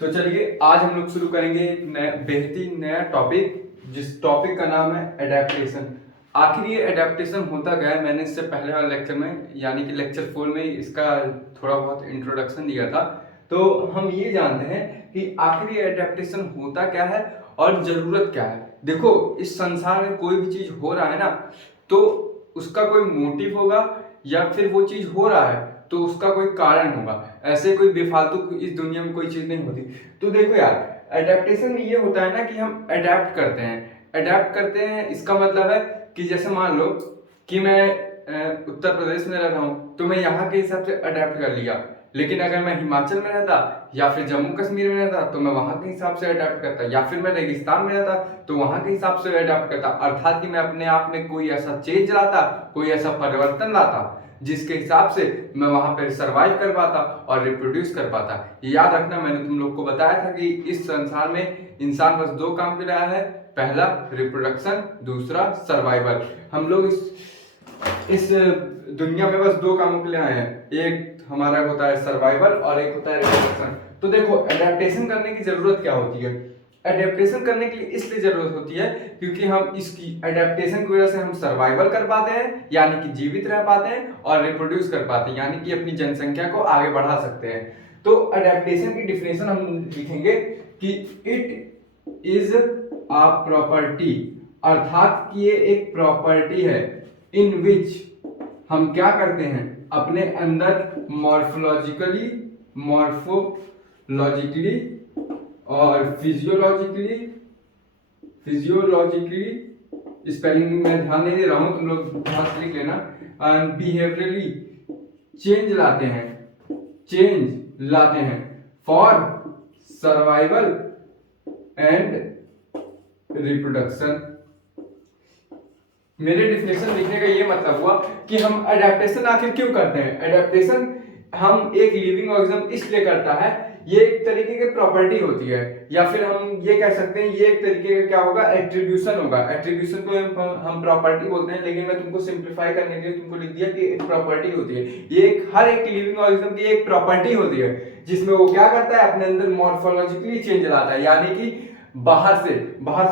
तो चलिए आज हम लोग शुरू करेंगे एक नया बेहतरीन नया टॉपिक, जिस टॉपिक का नाम है एडेप्टेशन। आखिर ये एडेप्टेशन होता क्या है, मैंने इससे पहले वाले लेक्चर में यानी कि लेक्चर 4 में इसका थोड़ा बहुत इंट्रोडक्शन दिया था। तो हम ये जानते हैं कि आखिर ये एडेप्टेशन होता क्या है और ज़रूरत क्या है। देखो, इस संसार में कोई भी चीज़ हो रहा है ना, तो उसका कोई मोटिव होगा या फिर वो चीज़ हो रहा है तो उसका कोई कारण होगा। ऐसे कोई बेफालतू इस दुनिया में कोई चीज़ नहीं होती। तो देखो यार, एडेप्टेशन में ये होता है ना कि हम अडेप्ट करते हैं। अडेप्ट करते हैं इसका मतलब है कि जैसे मान लो कि मैं उत्तर प्रदेश में रह रहा हूँ तो मैं यहाँ के हिसाब से अडेप्ट कर लिया, लेकिन अगर मैं हिमाचल में रहता या फिर जम्मू कश्मीर में रहता तो मैं वहाँ के हिसाब से अडेप्ट करता, या फिर मैं रेगिस्तान में रहता तो वहाँ के हिसाब से अडेप्ट करता। अर्थात कि मैं अपने आप में कोई ऐसा चेंज लाता, कोई ऐसा परिवर्तन लाता जिसके हिसाब से मैं वहां पर सरवाइव कर पाता और रिप्रोड्यूस कर पाता। ये याद रखना, मैंने तुम लोग को बताया था कि इस संसार में इंसान बस दो काम के लिए आया है, पहला रिप्रोडक्शन, दूसरा सर्वाइवल। हम लोग इस दुनिया में बस दो कामों के लिए आए हैं, एक हमारा होता है सर्वाइवल और एक होता है रिप्रोडक्शन। तो देखो, एडेप्टेशन करने की जरूरत क्या होती है। एडेप्टेशन करने के लिए इसलिए जरूरत होती है क्योंकि हम इसकी एडेप्टेशन की वजह से हम सर्वाइवल कर पाते हैं यानी कि जीवित रह पाते हैं, और रिप्रोड्यूस कर पाते हैं यानी कि अपनी जनसंख्या को आगे बढ़ा सकते हैं। तो एडेप्टेशन की डिफिनेशन हम लिखेंगे कि इट इज अ प्रॉपर्टी, अर्थात कि ये एक प्रॉपर्टी है इन विच हम क्या करते हैं, अपने अंदर मॉर्फोलॉजिकली और फिजियोलॉजिकली स्पेलिंग में ध्यान नहीं दे रहा हूं, तुम लोग ध्यान से लिख लेना। एंड बिहेवियरली चेंज लाते हैं फॉर सर्वाइवल एंड रिप्रोडक्शन। मेरे डिफिनेशन लिखने का ये मतलब हुआ कि हम अडेप्टेशन आखिर क्यों करते हैं। अडेप्टेशन हम एक लिविंग ऑर्गेनिज्म इसलिए करता है, ये एक तरीके की प्रॉपर्टी होती है, या फिर हम ये कह सकते हैं ये एक तरीके का क्या होगा, एट्रीब्यूशन होगा। एट्रीब्यूशन को हम प्रॉपर्टी बोलते हैं, लेकिन मैं तुमको सिंप्लीफाई करने के लिए तुमको लिख दिया कि एक प्रॉपर्टी होती है। ये एक हर एक लिविंग ऑर्गेनिज्म की एक प्रॉपर्टी होती है जिसमें वो क्या करता है, अपने अंदर मॉर्फोलॉजिकली चेंज लाता है, यानी कि बाहर से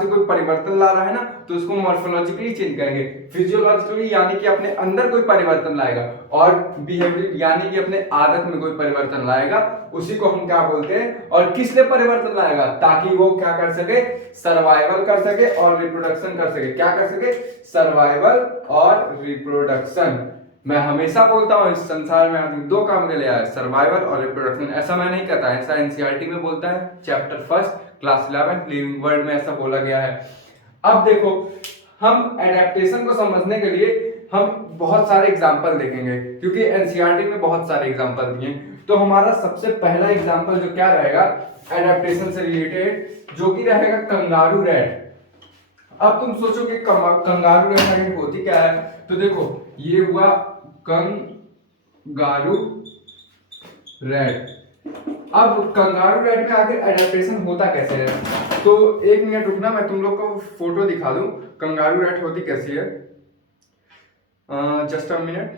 कोई परिवर्तन ला रहा है ना तो उसको मॉर्फोलॉजिकली चेंज करेंगे। फिजियोलॉजिकली यानी कि अपने अंदर कोई परिवर्तन लाएगा, और बिहेवियर यानी कि अपने आदत में कोई परिवर्तन लाएगा, उसी को हम क्या बोलते हैं। और किस लिए परिवर्तन लाएगा, ताकि वो क्या कर सके, सर्वाइवल कर सके और रिप्रोडक्शन कर सके। क्या कर सके, सर्वाइवल और रिप्रोडक्शन। मैं हमेशा बोलता हूं इस संसार में आदमी दो काम के लिए आया, सर्वाइवल और रिप्रोडक्शन। ऐसा मैं नहीं कहता, ऐसा एनसीईआरटी में बोलता है, चैप्टर 1 क्लास 11 लिविंग वर्ल्ड में ऐसा बोला गया है। अब देखो, हम एडेप्टेशन को समझने के लिए हम बहुत सारे एग्जांपल देखेंगे क्योंकि एनसीईआरटी में बहुत सारे एग्जांपल दिए। तो हमारा सबसे पहला एग्जांपल जो क्या रहेगा एडेप्टेशन से रिलेटेड, जो कि रहेगा कंगारू रैट। अब तुम सोचो कि कंगारू रैट होती क्या है। तो देखो, ये हुआ कंगारू रैट। अब कंगारू रैट में आखिर एडेप्टेशन होता कैसे है, तो एक मिनट रुकना, मैं तुम लोग को फोटो दिखा दूं कंगारू रैट होती कैसी है। Just a minute.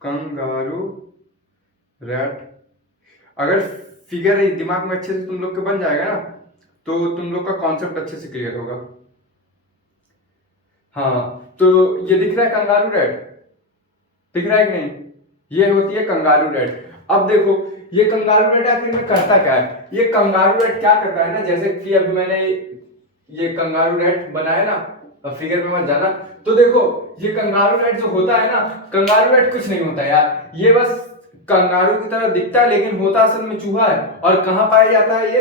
Kangaroo rat, अगर फिगर दिमाग में अच्छे से तुम लोग के बन जाएगा ना तो तुम लोग का कॉन्सेप्ट अच्छे से क्लियर होगा। हाँ, तो ये दिख रहा है कंगारू रैट, दिख रहा है कि नहीं, ये होती है कंगारू रैट। अब देखो, ये कंगारू रैट आखिर में करता क्या है। ये कंगारू रैट क्या करता है ना, जैसे कि अभी मैंने ये कंगारू रैट बनाया ना, अब फिगर में मत जाना। तो देखो, ये कंगारू रैट जो होता है ना, कंगारू रैट कुछ नहीं होता यार, ये बस कंगारू की तरह दिखता है लेकिन होता असल में चूहा है। और कहाँ पाया जाता है ये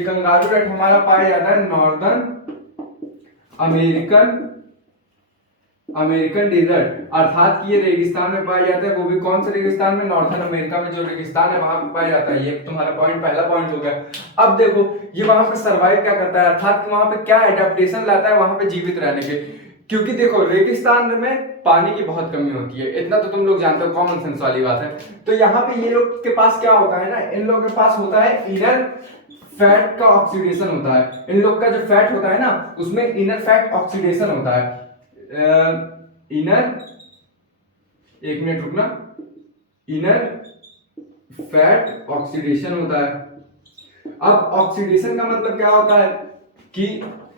कंगारू रैट हमारा पाया जाता है नॉर्दर्न अमेरिकन डेजर्ट, अर्थात कि ये रेगिस्तान में पाया जाता है। वो भी कौन से रेगिस्तान में, नॉर्थन अमेरिका में जो रेगिस्तान है वहां पे पाया जाता है। ये तुम्हारा पहला पॉइंट हो गया। अब देखो, ये वहां पे सर्वाइव क्या करता है, अर्थात कि वहां पे क्या एडेप्टेशन लाता है वहां पे जीवित रहने के। क्योंकि देखो, रेगिस्तान में पानी की बहुत कमी होती है, इतना तो तुम लोग जानते हो, कॉमन सेंस वाली बात है। तो यहाँ पे ये लोग के पास क्या होता है ना, इन लोगों के पास होता है इनर फैट का ऑक्सीडेशन होता है। इन लोग का जो फैट होता है ना, उसमें इनर फैट ऑक्सीडेशन होता है। इनर, एक मिनट रुकना, इनर फैट ऑक्सीडेशन होता है। अब ऑक्सीडेशन का मतलब क्या होता है कि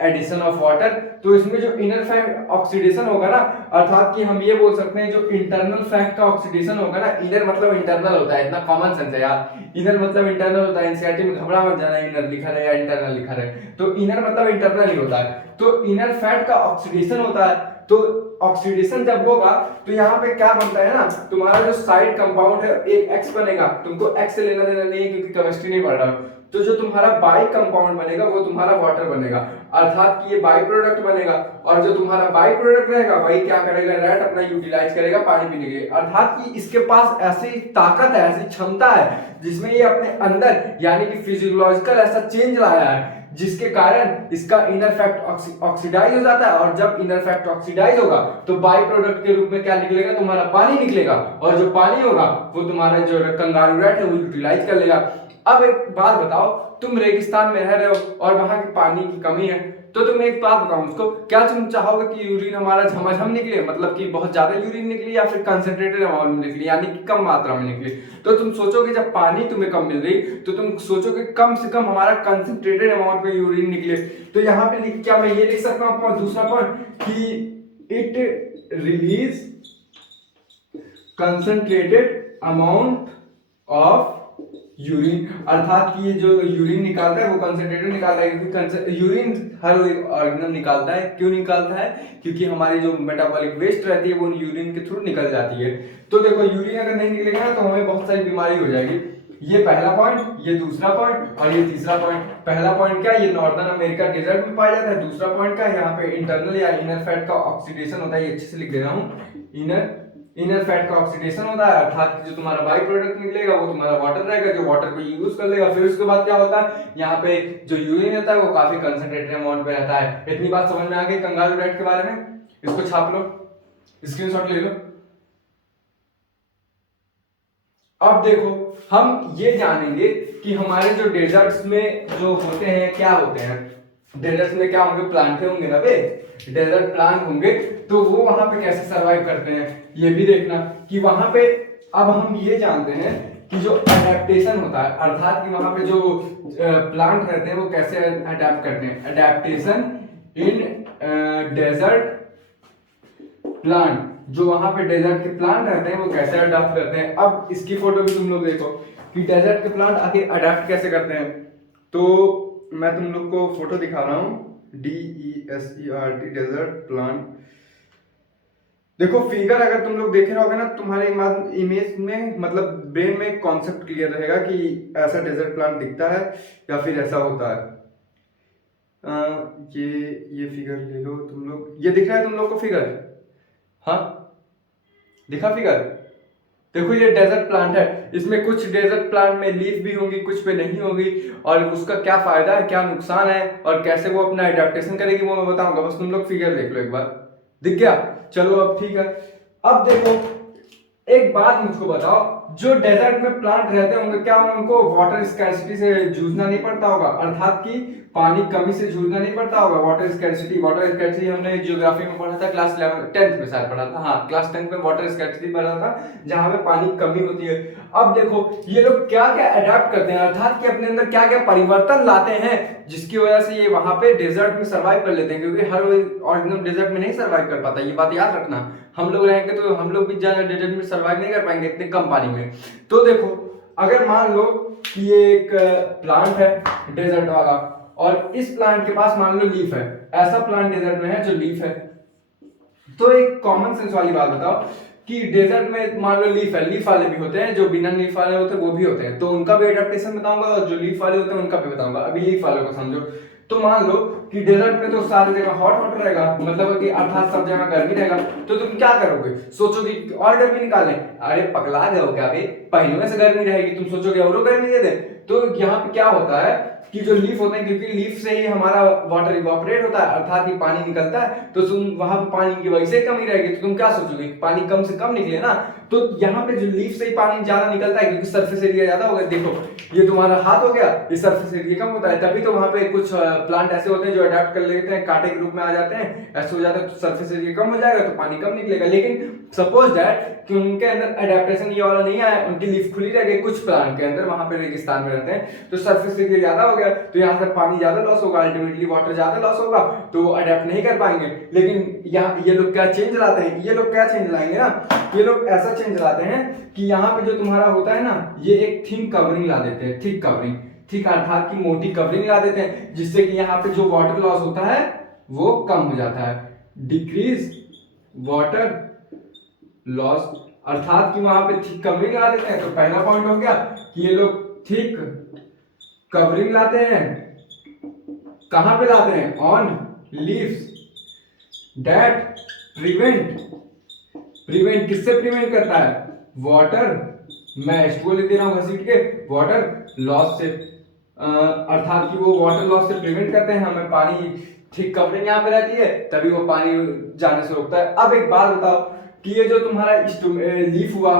एडिशन ऑफ वाटर। तो इसमें जो इनर फैक्ट ऑक्सीडेशन होगा ना, अर्थात कि हम ये बोल सकते हैं जो इंटरनल फैक्ट का ऑक्सीडेशन होगा ना, इनर मतलब इंटरनल होता है, इतना कॉमन सेंस है यार, इनर मतलब इंटरनल होता है, एनसीईआरटी में घबरा मत जाना इनर लिखा रहे या इंटरनल लिखा रहे, तो इनर मतलब इंटरनल ही होता है। तो इनर फैट का ऑक्सीडेशन होता है। तो ऑक्सीडेशन जब होगा तो यहाँ पे क्या बनता है ना, तुम्हारा जो साइड कंपाउंड है एक एक्स बनेगा, तुमको एक्स से लेना देना नहीं है क्योंकि केमिस्ट्री नहीं पढ़ रहा हो। तो जो तुम्हारा बाई कंपाउंड बनेगा वो तुम्हारा वाटर बनेगा, अर्थात कि ये बाई प्रोडक्ट बनेगा। और जो तुम्हारा बाई प्रोडक्ट रहेगा वही क्या करेगा, रैट अपना यूटिलाइज करेगा पानी पीने के लिए, अर्थात कि इसके पास ऐसी ताकत है, ऐसी क्षमता है जिसमें ये अपने अंदर यानी कि फिजियोलॉजिकल ऐसा चेंज लाया है जिसके कारण इसका इनर फैक्ट ऑक्सीडाइज हो जाता है। और जब इनर फैक्ट ऑक्सीडाइज होगा तो बाई प्रोडक्ट के रूप में क्या निकलेगा, तुम्हारा पानी निकलेगा, और जो पानी होगा वो तुम्हारा जो कंगारू रैट है वो यूटिलाइज कर लेगा। अब एक बात बताओ, तुम रेगिस्तान में रह रहे हो और वहां की पानी की कमी है, तो तुम एक बात बताओ मुझको, क्या तुम चाहोगे कि यूरिन हमारा झमाझम निकले, मतलब कि बहुत ज्यादा यूरिन निकली, या फिर कंसंट्रेटेड अमाउंट में निकली यानी कि कम मात्रा में निकली? तो तुम सोचोगे जब पानी तुम्हें कम मिल रही तो तुम सोचोगे कम से कम हमारा कंसंट्रेटेड अमाउंट में यूरिन निकले। तो यहाँ पे क्या मैं ये लिख सकता हूँ दूसरा पॉइंट कि it release concentrated amount of urine, अर्थात कि ये जो यूरिन निकालता है वो कंसंट्रेटेड निकालता है, क्योंकि यूरिन हर ऑर्गेनिज्म निकालता है। क्यों निकालता है? क्योंकि हमारी जो मेटाबॉलिक वेस्ट रहती है वो यूरिन के थ्रू निकल जाती है। तो देखो यूरिन अगर नहीं निकलेगा ना तो हमें बहुत सारी बीमारी हो जाएगी। ये पहला पॉइंट, ये दूसरा पॉइंट और ये तीसरा पॉइंट। पहला पॉइंट क्या, ये नॉर्दर्न अमेरिका डेजर्ट में पाया जाता है। दूसरा पॉइंट क्या, यहाँ पे इंटरनल या इनर फैट का ऑक्सीडेशन होता है, ये अच्छे से लिख दे रहा हूँ, इनर फैट का ऑक्सीडेशन होता है, अर्थात जो तुम्हारा बाई प्रोडक्ट निकलेगा वो तुम्हारा वाटर रहेगा, जो वाटर को यूज कर लेगा। फिर उसके बाद क्या होता है, यहाँ पे जो यूरिन होता है वो काफी कंसंट्रेटेड अमाउंट में रहता है। इतनी बात समझ में आ गई कंगारू रैट के बारे में? इसको छाप लो, स्क्रीनशॉट ले लो। अब देखो हम ये जानेंगे कि हमारे जो डेजर्ट्स में जो होते हैं क्या होते हैं। डेजर्ट्स में क्या होंगे, प्लांट होंगे ना बे, डेजर्ट प्लांट होंगे, तो वो वहां पे कैसे सरवाइव करते हैं ये भी देखना कि वहां पे। अब हम ये जानते हैं कि जो अडेप्टेशन होता है, अर्थात कि वहां पे जो प्लांट रहते हैं वो कैसे अडेप्ट करते हैं। अडेप्टेशन इन डेजर्ट प्लांट, जो वहां पे डेजर्ट के प्लांट रहते हैं वो कैसे अडेप्ट करते हैं। अब इसकी फोटो भी तुम लोग देखो कि डेजर्ट के प्लांट आगे अडेप्ट कैसे करते हैं। तो मैं तुम लोग को फोटो दिखा रहा हूँ, DESERT डेजर्ट प्लांट। देखो फिगर अगर तुम लोग देख रहे होगे ना, तुम्हारे इमेज में मतलब ब्रेन में कॉन्सेप्ट क्लियर रहेगा कि ऐसा डेजर्ट प्लांट दिखता है या फिर ऐसा होता है। ये फिगर ले लो तुम लोग, ये दिख रहा है तुम लोग को फिगर? हाँ दिखा फिगर? देखो ये डेजर्ट प्लांट है, इसमें कुछ डेजर्ट प्लांट में लीफ भी होंगी, कुछ पे नहीं होगी, और उसका क्या फायदा है क्या नुकसान है और कैसे वो अपना एडेप्टेशन करेगी वो मैं बताऊंगा। बस तुम लोग फिगर देख लो एक बार, दिख गया? चलो अब ठीक है। अब देखो एक बात मुझको बताओ, जो डेजर्ट में प्लांट रहते होंगे क्या उनको वाटर स्कैर्सिटी से जूझना नहीं पड़ता होगा, अर्थात कि पानी कमी से जूझना नहीं पड़ता होगा? वाटर स्कैर्सिटी हमने ज्योग्राफी में पढ़ा था, क्लास 10th में शायद पढ़ा था, हाँ क्लास 10th में वाटर स्कैर्सिटी पढ़ा था जहां पे पानी कमी होती है। अब देखो ये लोग क्या क्या अडेप्ट करते हैं, अर्थात कि अपने अंदर क्या क्या परिवर्तन लाते हैं जिसकी वजह से ये वहां पे डेजर्ट में सर्वाइव कर लेते हैं, क्योंकि हर ऑर्गेनिज्म डेजर्ट में नहीं सर्वाइव कर पाता, ये बात याद रखना। हम लोग रहेंगे तो हम लोग भी ज्यादा डेजर्ट में सर्वाइव नहीं कर पाएंगे इतने कम पानी में। तो देखो अगर मान लो कि ये एक प्लांट है डेजर्ट वाला, और इस प्लांट के पास मान लो लीफ है, ऐसा प्लांट डेजर्ट में है जो लीफ है, तो एक कॉमन सेंस वाली बात बताओ कि डेजर्ट में मान लो लीफ है, लीफ वाले भी होते हैं, जो बिना लीफ वाले होते हैं वो भी होते हैं, तो उनका भी एडेप्टेशन बताऊंगा, और जो लीफ वाले होते हैं उनका भी बताऊंगा। अभी लीफ वालों को समझो। तो मान लो कि डेजर्ट में तो सारी जगह हॉट वाटर रहेगा, मतलब कि अर्थात सब जगह गर्मी रहेगा, तो तुम क्या करोगे, सोचोगे और गर्मी निकालें? अरे पगला गए हो क्या बे, पहले में से गर्मी रहेगी, तुम सोचोगे और गर्मी दे दे। तो यहाँ पे क्या होता है कि जो लीफ होते हैं, क्योंकि लीफ से ही हमारा वाटर इवापोरेट होता है, अर्थात ही पानी निकलता है, तो तुम वहां पे पानी की वजह से कमी रहेगी, तो तुम क्या सोचोगे पानी कम से कम निकले ना। तो यहाँ पे जो लीफ से ही पानी ज्यादा निकलता है क्योंकि सरफेस एरिया ज्यादा होगा। देखो ये तुम्हारा हाथ हो गया, ये सरफेस एरिया कम होता है, तभी तो वहां पे कुछ प्लांट ऐसे होते हैं जो अडेप्ट कर लेते हैं, कांटे के रूप में आ जाते हैं, ऐसे हो जाता है, तो सरफेस एरिया कम हो जाएगा तो पानी कम निकलेगा। लेकिन सपोज दैट कि उनके अंदर अडेप्टेशन ये वाला नहीं आया, उनकी लीफ खुली रह गई कुछ प्लांट के अंदर, वहां पे रेगिस्तान में रहते हैं, तो सरफेस एरिया ज्यादा हो गया, तो यहाँ से पानी ज्यादा लॉस होगा, अल्टीमेटली वाटर ज्यादा लॉस होगा, तो वो अडेप्ट नहीं कर पाएंगे। लेकिन यहाँ ये लोग क्या चेंज लाते हैं, ये लोग क्या चेंज लाएंगे ना, ये लोग ऐसा चेंज लाते हैं कि यहाँ पे जो तुम्हारा होता है ना, ये एक थिन कवरिंग ला देते हैं, थिक कवरिंग, ठीक, अर्थात की मोटी कवरिंग ला देते हैं, जिससे कि यहाँ पे जो वाटर लॉस होता है वो कम हो जाता है, डिक्रीज वाटर लॉस, अर्थात कि वहां पे थिक कवरिंग ला देते हैं। तो पहला पॉइंट हो गया कि ये लोग थिक कवरिंग लाते हैं, कहां पे लाते हैं, ऑन लीव्स दैट प्रिवेंट किससे प्रिवेंट करता है, वाटर, मैं एस्टुअल लिख दे रहा हूं घसीट के, वाटर लॉस से, अर्थात कि वो वाटर लॉस से प्रिवेंट करते हैं, हमें पानी, थिक कवरिंग यहाँ पे रहती है तभी वो पानी जाने से रोकता है। अब एक बात बताओ कि ये जो तुम्हारा लीफ हुआ,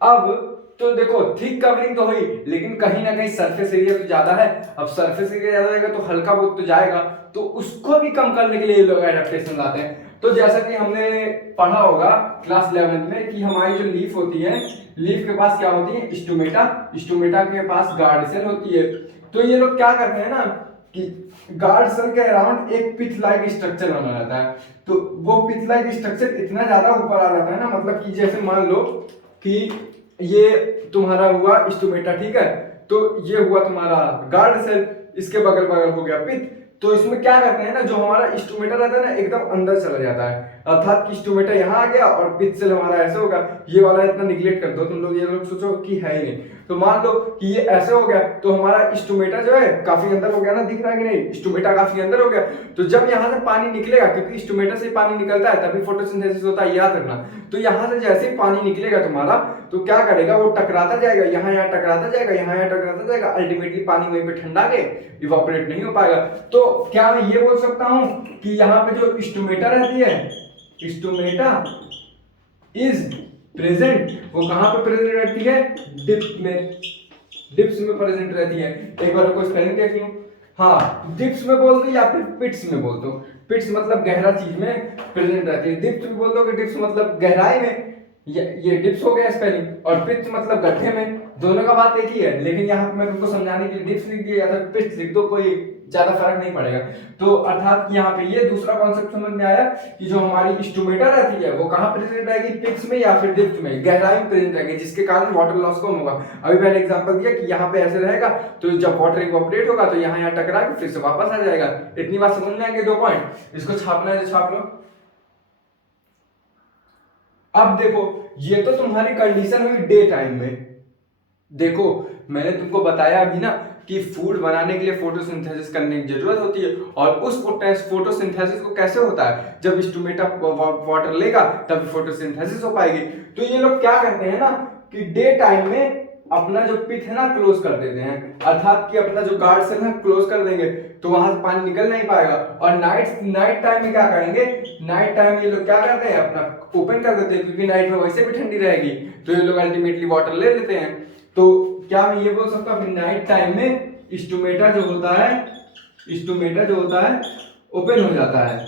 अब तो देखो थिक कवरिंग तो हुई, लेकिन कहीं ना कहीं सरफेस एरिया तो ज्यादा है, अब सरफेस एरिया ज्यादा जाएगा तो हल्का बहुत तो जाएगा, तो उसको भी कम करने के लिए ये लोग एडेप्टेशन लाते हैं। तो जैसा कि हमने पढ़ा होगा क्लास 11 में कि हमारी जो लीफ होती है, लीफ के पास क्या होती है, स्टोमेटा के पास गार्ड सेल होती है। तो ये लोग क्या करते हैं ना कि गार्ड सेल के अराउंड एक पिथ लाइक स्ट्रक्चर बना रहता है, तो वो पिथ लाइक स्ट्रक्चर इतना ज्यादा ऊपर आ जाता है ना, मतलब कि जैसे मान लो कि ये तुम्हारा हुआ स्टोमेटा, ठीक है, तो ये हुआ तुम्हारा गार्ड सेल, इसके बगल बगल हो गया पिथ, तो इसमें क्या करते हैं ना, जो हमारा स्टोमेटा रहता है ना एकदम अंदर चला जाता है, अर्थात कि स्टोमेटा यहाँ आ गया और पिथ सेल हमारा ऐसे होगा, ये वाला इतना निगलेक्ट कर दो तुम लोग, ये लोग सोचो कि है ही नहीं, तो मान लो कि ये ऐसे हो गया, तो हमारा स्टोमेटा जो है काफी अंदर हो गया ना, दिख रहा है कि नहीं, स्टोमेटा काफी अंदर हो गया, तो जब यहाँ से पानी निकलेगा, क्योंकि स्टोमेटा से पानी निकलता है तभी फोटोसिंथेसिस होता है, याद रखना, तो यहाँ से जैसे ही पानी निकलेगा तुम्हारा, तो क्या करेगा, वो टकराता जाएगा, यहाँ टकराता जाएगा, यहाँ टकराता जाएगा, अल्टीमेटली पानी वहीं पे ठंडा के इवापोरेट नहीं हो पाएगा। तो क्या मैं ये बोल सकता हूं कि यहाँ पे जो स्टोमेटा रहती है, स्टोमेटा इज प्रेजेंट, वो कहां पे प्रेजेंट रहती है, डिप्स में प्रेजेंट रहती है। एक बार को स्पेलिंग देख लूं, हाँ डिप्स में बोल दो या फिर पिट्स में बोल दो, पिट्स मतलब गहरा चीज में प्रेजेंट रहती है, डिप्स में बोल दो कि डिप्स मतलब गहराई में, ये डिप्स हो गया स्पेलिंग, और पिट्स मतलब गड्ढे में, दोनों का बात एक ही है, लेकिन यहाँ पे मैं तुमको समझाने के लिए डिप्स लिख दिया या फिर पिट्स लिख दो, कोई ज्यादा फर्क नहीं पड़ेगा। तो अर्थात यहाँ पे ये दूसरा कॉन्सेप्ट समझ में आया कि जो हमारी स्टोमेटा रहती है वो कहाँ प्रेजेंट रहेगी, पिट्स में या फिर डिप्स में, गहराई में प्रेजेंट रहेगी, जिसके कारण वाटर लॉस कम होगा। अभी मैंने एग्जांपल दिया कि यहाँ पे ऐसे रहेगा, तो जब वाटर इवापोरेट होगा तो यहाँ टकरा के फिर से वापस आ जाएगा। इतनी बात समझ में आएंगे, 2 पॉइंट, इसको छापना है तो छाप लो। अब देखो ये तो तुम्हारी कंडीशन हुई डे टाइम में, देखो मैंने तुमको बताया अभी ना कि फूड बनाने के लिए फोटोसिंथेसिस करने की जरूरत होती है, और उस फोटोसिंथेसिस को कैसे होता है, जब स्टोमेटा वाटर लेगा तब फोटोसिंथेसिस हो पाएगी। तो ये लोग क्या करते हैं ना कि डे टाइम में अपना जो पिथ है ना क्लोज कर देते हैं, अर्थात कि अपना जो गार्ड सेल है क्लोज कर देंगे, तो वहां से पानी निकल नहीं पाएगा। और नाइट टाइम में क्या करेंगे, नाइट टाइम में ये लोग क्या करते हैं, अपना ओपन कर देते हैं, क्योंकि नाइट में वैसे भी ठंडी रहेगी, तो ये लोग अल्टीमेटली वाटर ले लेते हैं। तो क्या मैं ये बोल सकता हूँ नाइट टाइम में स्टोमेटा जो होता है ओपन हो जाता है,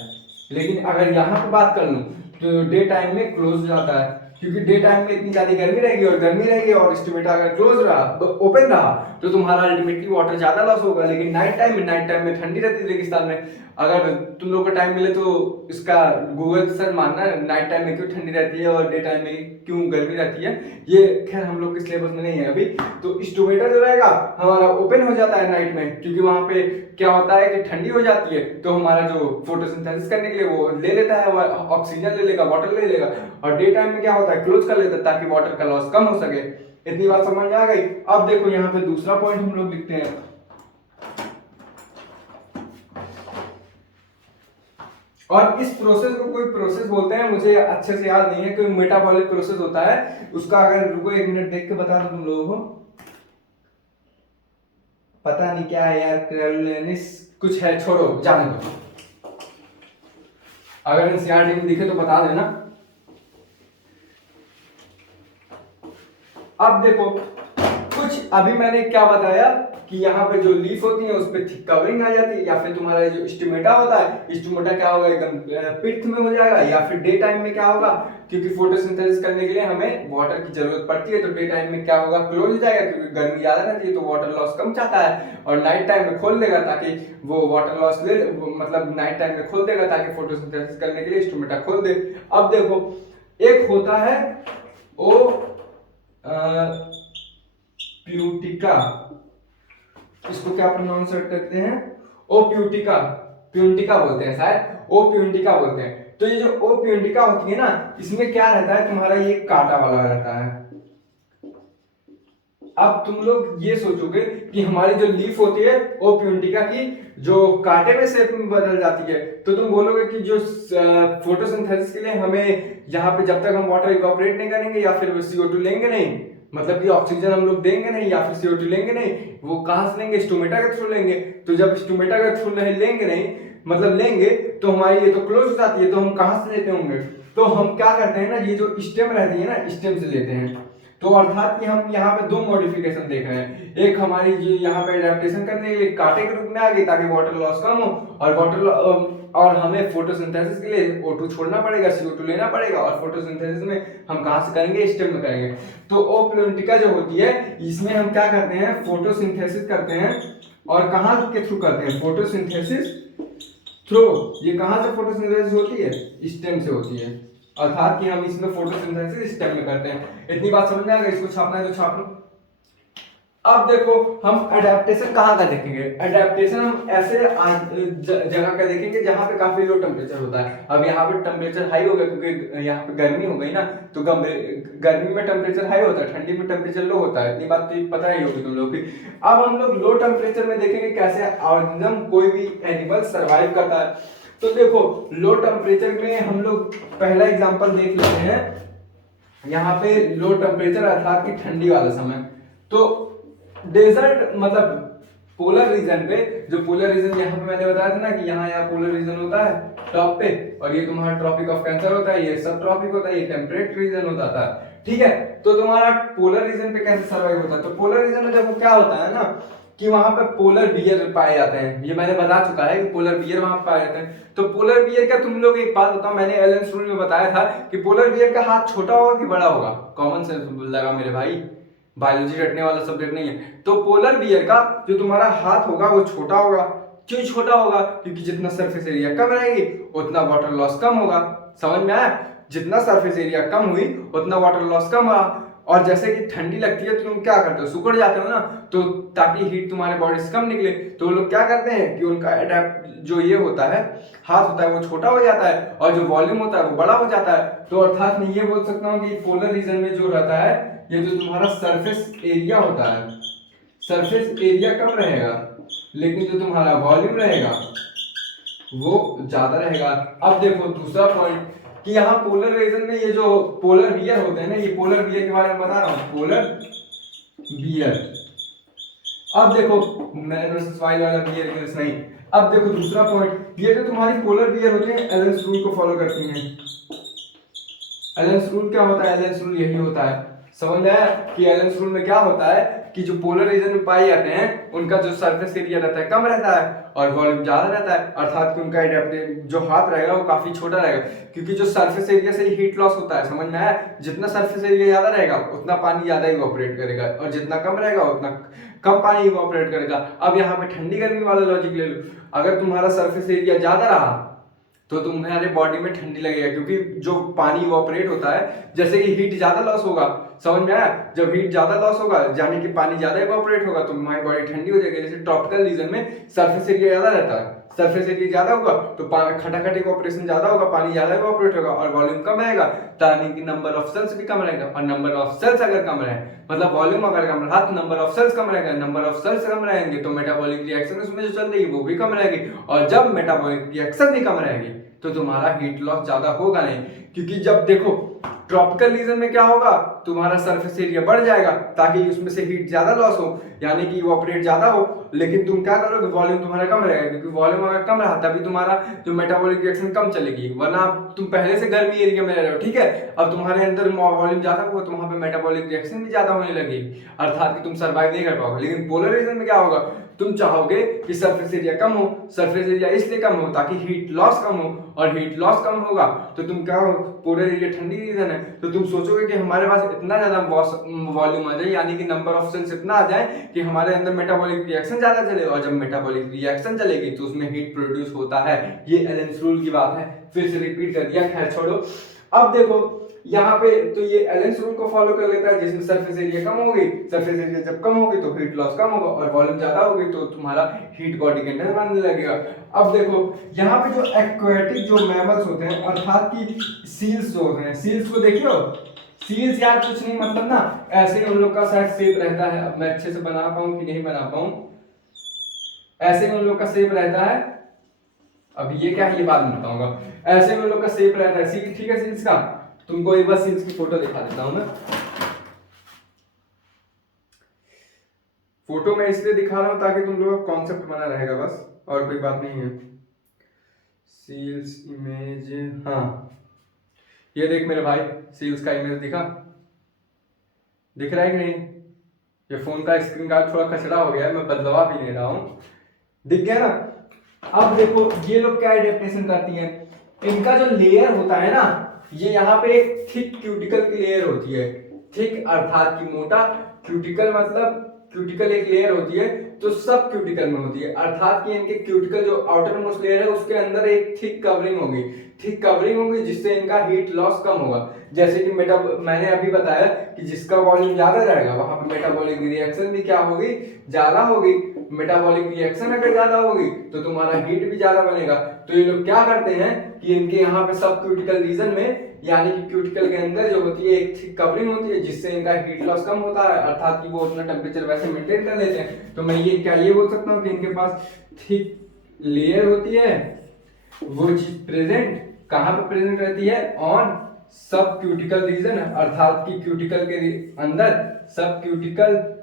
लेकिन अगर यहाँ पे बात कर लूं तो डे टाइम में क्लोज हो जाता है, क्योंकि डे टाइम में इतनी ज्यादा गर्मी रहेगी और स्टोमेटा अगर क्लोज रहा तो ओपन रहा तो तुम्हारा अल्टीमेटली वाटर ज्यादा लॉस होगा। लेकिन नाइट टाइम में ठंडी रहती है रेगिस्तान में, अगर तुम लोग को टाइम मिले तो इसका गूगल सर्च मारना नाइट टाइम में क्यों ठंडी रहती है और डे टाइम में क्यों गर्मी रहती है, ये खैर हम लोग के सिलेबस में नहीं है अभी। तो स्टोमेटा जो रहेगा हमारा ओपन हो जाता है नाइट में, क्योंकि वहां पे क्या होता है कि ठंडी हो जाती है, तो हमारा जो फोटोसिंथेसिस करने के लिए वो ले लेता है, ऑक्सीजन ले लेगा, वाटर ले लेगा, और डे टाइम में क्या होता है क्लोज कर लेता है ताकि वाटर का लॉस कम हो सके। इतनी बात समझ आ गई। अब देखो यहाँ पे दूसरा पॉइंट हम लोग लिखते हैं, और इस प्रोसेस को कोई प्रोसेस बोलते हैं, मुझे अच्छे से याद नहीं है, कोई मेटाबॉलिक प्रोसेस होता है उसका, अगर रुको 1 मिनट देख के बता दो तुम लोगों को, पता नहीं क्या है यार, क्रेलिनिस कुछ है, छोड़ो जाने दो, अगर एनसीईआरटी में दिखे तो बता देना। अब देखो कुछ अभी मैंने क्या बताया कि यहाँ पे जो लीफ होती है उस पर थिक कवरिंग आ जाती है, या फिर तुम्हारा जो स्टिमेटा होता है, स्टिमेटा क्या होगा एकदम पिट्थ में हो जाएगा, या फिर डे टाइम में क्या होगा, क्योंकि फोटोसिंथेसिस करने के लिए हमें वाटर की जरूरत पड़ती है, तो डे टाइम में क्या होगा, क्लोज हो जाएगा, क्योंकि गर्मी ज्यादा रहती है तो वाटर लॉस कम चाहता है, और नाइट टाइम में खोल देगा ताकि वो वाटर लॉस ले, मतलब नाइट टाइम में खोल देगा ताकि फोटोसिंथेसिस करने के लिए स्टिमेटा खोल दे। अब देखो एक होता है ओ प्यूटिका, इसको क्या प्रोनाउंस करते हैं, ओ प्यूटिका, प्यूंटिका बोलते हैं शायद, ओ प्यूंटिका बोलते हैं। तो ये जो ओ प्यूंटिका होती है ना, इसमें क्या रहता है, तुम्हारा ये कांटा वाला रहता है। अब तुम लोग ये सोचोगे कि हमारी जो लीफ होती है ओ प्यूंटिका की जो कांटे में शेप में बदल जाती है, तो तुम बोलोगे कि जो फोटोसिंथेसिस के लिए हमें यहाँ पे जब तक हम वाटर इवापोरेट नहीं करेंगे या फिर CO2 लेंगे नहीं, मतलब कि ऑक्सीजन हम लोग देंगे नहीं या फिर CO2 लेंगे नहीं, वो कहां से लेंगे, स्टोमेटा के थ्रू लेंगे। तो जब स्टोमेटा के थ्रू नहीं लेंगे नहीं, मतलब लेंगे तो हमारी ये तो क्लोज हो जाती है, तो हम कहां से लेते होंगे, तो हम क्या करते हैं ना, ये जो स्टेम रहती है ना, स्टेम से लेते हैं। तो अर्थात कि हम यहाँ पे दो मॉडिफिकेशन देख रहे हैं, एक हमारी जो यहाँ पे एडेप्टेशन करने के लिए कांटे के रूप में आ गई ताकि वाटर लॉस कम हो, और हमें फोटोसिंथेसिस के लिए O2 छोड़ना पड़ेगा, CO2 लेना पड़ेगा, और फोटोसिंथेसिस में हम कहाँ से करेंगे, स्टेम में करेंगे। तो ओ प्लूंटिका जो होती है, इसमें हम क्या करते हैं, फोटोसिंथेसिस करते हैं, और कहाँ के थ्रू करते हैं, फोटोसिंथेसिस थ्रू। ये कहाँ से फोटोसिंथेसिस होती है, स्टेम से होती है, अर्थात कि हम इसमें फोटोसिंथेसिस स्टेम में करते हैं। इतनी बात समझ में आ गई, इसको छापना है तो छाप लो। अब देखो हम एडेप्टेशन कहाँ का देखेंगे, एडेप्टेशन हम ऐसे जगह का देखेंगे जहाँ पे काफी लो टेम्परेचर होता है। अब यहाँ पे टेम्परेचर हाई हो गया क्योंकि यहाँ पे गर्मी हो गई ना, तो गर्मी में टेम्परेचर हाई होता है, ठंडी में टेम्परेचर लो होता है, इतनी बात तो पता ही होगी तुम लोग की। अब हम लोग लो टेम्परेचर में देखेंगे कैसे ऑर्गेनिज्म कोई भी एनिमल सर्वाइव करता है। तो देखो लो टेम्परेचर में हम लोग पहला एग्जांपल देख लेते हैं, यहाँ पे लो टेम्परेचर अर्थात कि ठंडी वाला समय। तो डेजर्ट मतलब पोलर रीजन पे, जो पोलर रीजन यहाँ पे मैंने बताया था ना कि यहाँ पोलर रीजन होता है टॉप पे, और ये तुम्हारा ट्रॉपिक ऑफ कैंसर होता है, ये सब ट्रॉपिक होता है, ये टेम्परेट रीजन होता है, ठीक है। तो तुम्हारा पोलर रीजन पे कैसे सर्वाइव होता है, तो पोलर रीजन में देखो क्या होता है ना कि वहां पे पोलर बियर पाए जाते हैं, ये मैंने बता चुका है कि पोलर बियर वहां पाए जाते हैं। तो पोलर बियर का तुम लोग एक बात बताओ, मैंने एलेन्स रूल में बताया था कि पोलर बियर का हाथ छोटा होगा कि बड़ा होगा, कॉमन सेंस लगा मेरे भाई, बायोलॉजी रटने वाला सब्जेक्ट नहीं है। तो पोलर बियर का जो तुम्हारा हाथ होगा वो छोटा होगा, क्यों छोटा होगा, क्योंकि जितना सरफेस एरिया कम रहेगी उतना वाटर लॉस कम होगा, समझ में आया, जितना सरफेस एरिया कम हुई उतना वाटर लॉस कम हुआ। और जैसे कि ठंडी लगती है तो तुम क्या करते हो, सुखड़ जाते हो ना, तो ताकि हीट तुम्हारे बॉडी से कम निकले, तो वो लोग क्या करते हैं कि उनका एडेप्ट जो ये होता है हाथ होता है वो छोटा हो जाता है, और जो वॉल्यूम होता है वो बड़ा हो जाता है। तो अर्थात मैं ये बोल सकता हूँ कि पोलर रीजन में जो रहता है, ये जो तुम्हारा सरफेस एरिया होता है, सरफेस एरिया कम रहेगा, लेकिन जो तुम्हारा वॉल्यूम रहेगा वो ज्यादा रहेगा। अब देखो दूसरा पॉइंट कि यहाँ पोलर रीजन में ये जो पोलर बियर होते हैं ना, ये पोलर बियर के बारे में बता रहा हूँ, पोलर बियर। अब देखो मैंने वर्सेस वाइल्ड वाला बियर केस नहीं। अब देखो दूसरा पॉइंट, ये जो तुम्हारी पोलर बियर होते हैं एलेन्स रूल को फॉलो करती हैं। एलेन्स रूल क्या होता है, एलेन्स रूल यही होता है, समझ में आया कि एलेन्स रूल में क्या होता है कि जो पोलर रीजन में पाए जाते हैं उनका जो सरफेस एरिया रहता है कम रहता है और वॉल्यूम ज्यादा रहता है, अर्थात कि उनका जो हाथ रहेगा वो काफी छोटा रहेगा, क्योंकि जो सरफेस एरिया से हीट लॉस होता है, समझ में आया, जितना सरफेस एरिया ज्यादा रहेगा उतना पानी ज्यादा इवोपरेट करेगा, और जितना कम रहेगा उतना कम पानी इवोपरेट करेगा। अब यहाँ पे ठंडी गर्मी वाला लॉजिक ले लो, अगर तुम्हारा सरफेस एरिया ज्यादा रहा तो तुम्हारे बॉडी में ठंडी लगेगा, क्योंकि जो पानी इवोपरेट होता है, जैसे कि हीट ज्यादा लॉस होगा, समझ में आया, जब हीट ज्यादा लॉस होगा यानी कि पानी ज्यादा इवोपरेट होगा तो तुम्हारी बॉडी ठंडी हो जाएगी। जैसे ट्रॉपिकल रीजन में सरफेस एरिया ज्यादा रहता है, सरफेस एरिया ज्यादा होगा तो खटाखट इवोपरेशन ज्यादा होगा, पानी ज्यादा इवोपरेट होगा और वॉल्यूम कम रहेगा, यानी कि नंबर ऑफ सेल्स भी कम रहेगा, और नंबर ऑफ सेल्स अगर कम रहे मतलब वॉल्यूम अगर कम रहा तो नंबर ऑफ सेल्स कम रहेगा, नंबर ऑफ सेल्स कम रहेंगे तो मेटाबॉलिक रिएक्शन उसमें जो चल रही है वो भी कम रहेगी, और जब मेटाबॉलिक रिएक्शन भी कम रहेगी तो तुम्हारा हीट लॉस ज्यादा होगा नहीं। क्योंकि जब देखो ट्रॉपिकल रीजन में क्या होगा, तुम्हारा सरफेस एरिया बढ़ जाएगा ताकि उसमें से हीट ज्यादा लॉस हो, यानी कि इवोपरेट ज्यादा हो। लेकिन तुम क्या करोगे, वॉल्यूम तुम्हारा कम रहेगा, क्योंकि वॉल्यूम अगर कम रहा तभी तुम्हारा जो मेटाबॉलिक रिएक्शन कम चलेगी, वरना तुम पहले से गर्मी एरिया में रह रहे हो, ठीक है, अब तुम्हारे अंदर वॉल्यूम ज्यादा होगा तो वहां पे मेटाबॉलिक रिएक्शन भी ज्यादा होने लगेगी, अर्थात कि तुम सर्वाइव नहीं कर पाओगे। लेकिन पोलर रीजन में क्या होगा, तुम चाहोगे कि सरफेस एरिया कम हो, सरफेस एरिया इसलिए कम हो ताकि हीट लॉस कम हो, और हीट लॉस कम होगा तो तुम क्या हो, पोलर एरिया ठंडी रीजन है तो तुम सोचोगे कि हमारे पास इतना ज्यादा वॉल्यूम आ जाए, यानी कि नंबर ऑफ सेल्स इतना आ जाए कि हमारे अंदर मेटाबॉलिक रिएक्शन ज्यादा चले, और जब मेटाबॉलिक रिएक्शन चलेगी तो उसमें हीट प्रोड्यूस होता है। ये एलेंस रूल की बात है, फिर से रिपीट कर दिया, खैर छोड़ो। अब देखो यहाँ पे तो ये एलेंस रूल को फॉलो कर लेता है, जिसमें सरफेस एरिया कम होगी, सरफेस एरिया जब कम होगी तो हीट लॉस कम होगा, और वॉल्यूम ज्यादा होगी तो तुम्हारा हीट बॉडी के अंदर बनने लगेगा। अब देखो यहाँ पे जो एक्वेटिक जो मैमल्स होते हैं, अर्थात की सील्स जो होते हैं, सील्स को देखियो, सील्स यार कुछ नहीं मतलब ना ऐसे ही उन लोग का शायद शेप रहता है, अब मैं अच्छे से बना पाऊं कि नहीं बना पाऊं, ऐसे ही उन लोग का शेप रहता है। अब ये क्या है ये बाद में बताऊंगा, ऐसे ही उन लोग का शेप रहता है, ठीक है सील्स का। तुमको एक बार सील्स की फोटो दिखा देता हूं मैं, फोटो मैं इसलिए दिखा रहा हूं ताकि तुम लोगों का कॉन्सेप्ट बना रहेगा बस, और कोई बात नहीं है। सील्स इमेज, हाँ ये देख मेरे भाई, सील्स का इमेज दिख रहा है कि नहीं? ये फोन का स्क्रीन गार्ड थोड़ा कचरा हो गया है, मैं बदलवा भी नहीं रहा हूं, दिख गया ना? अब देखो ये लोग क्या एडेप्टेशन करती हैं, इनका जो लेयर होता है ना, ये यहाँ पे एक थिक क्यूटिकल की लेयर होती है, थिक अर्थात की मोटा, क्यूटिकल मतलब क्यूटिकल एक लेयर होती है, तो सब क्यूटिकल में होती है, अर्थात कि इनके क्यूटिकल जो आउटर मोस्ट लेयर है उसके अंदर एक थिक कवरिंग होगी, जिससे इनका हीट लॉस कम होगा। जैसे कि मैंने अभी बताया कि जिसका वॉल्यूम ज्यादा रहेगा वहां पे मेटाबॉलिक रिएक्शन भी क्या होगी, ज्यादा होगी। मेटाबॉलिक रिएक्शन अगर ज्यादा होगी तो तुम्हारा हीट भी ज्यादा बनेगा। तो ये लोग क्या करते हैं कि इनके यहाँ पे सब क्यूटिकल रीजन में, यानी कि क्यूटिकल के अंदर जो होती है एक थिक कवरिंग होती है, जिससे इनका हीट लॉस कम होता है, अर्थात कि वो अपना टेम्परेचर वैसे मेंटेन कर लेते हैं। तो मैं ये बोल सकता हूँ कि इनके पास थिक लेयर होती है, वो चीज प्रेजेंट कहाँ पे प्रेजेंट रहती है, ऑन सब क्यूटिकल रीजन, अर्थात कि क्यूटिकल के अंदर सब क्यूटिकल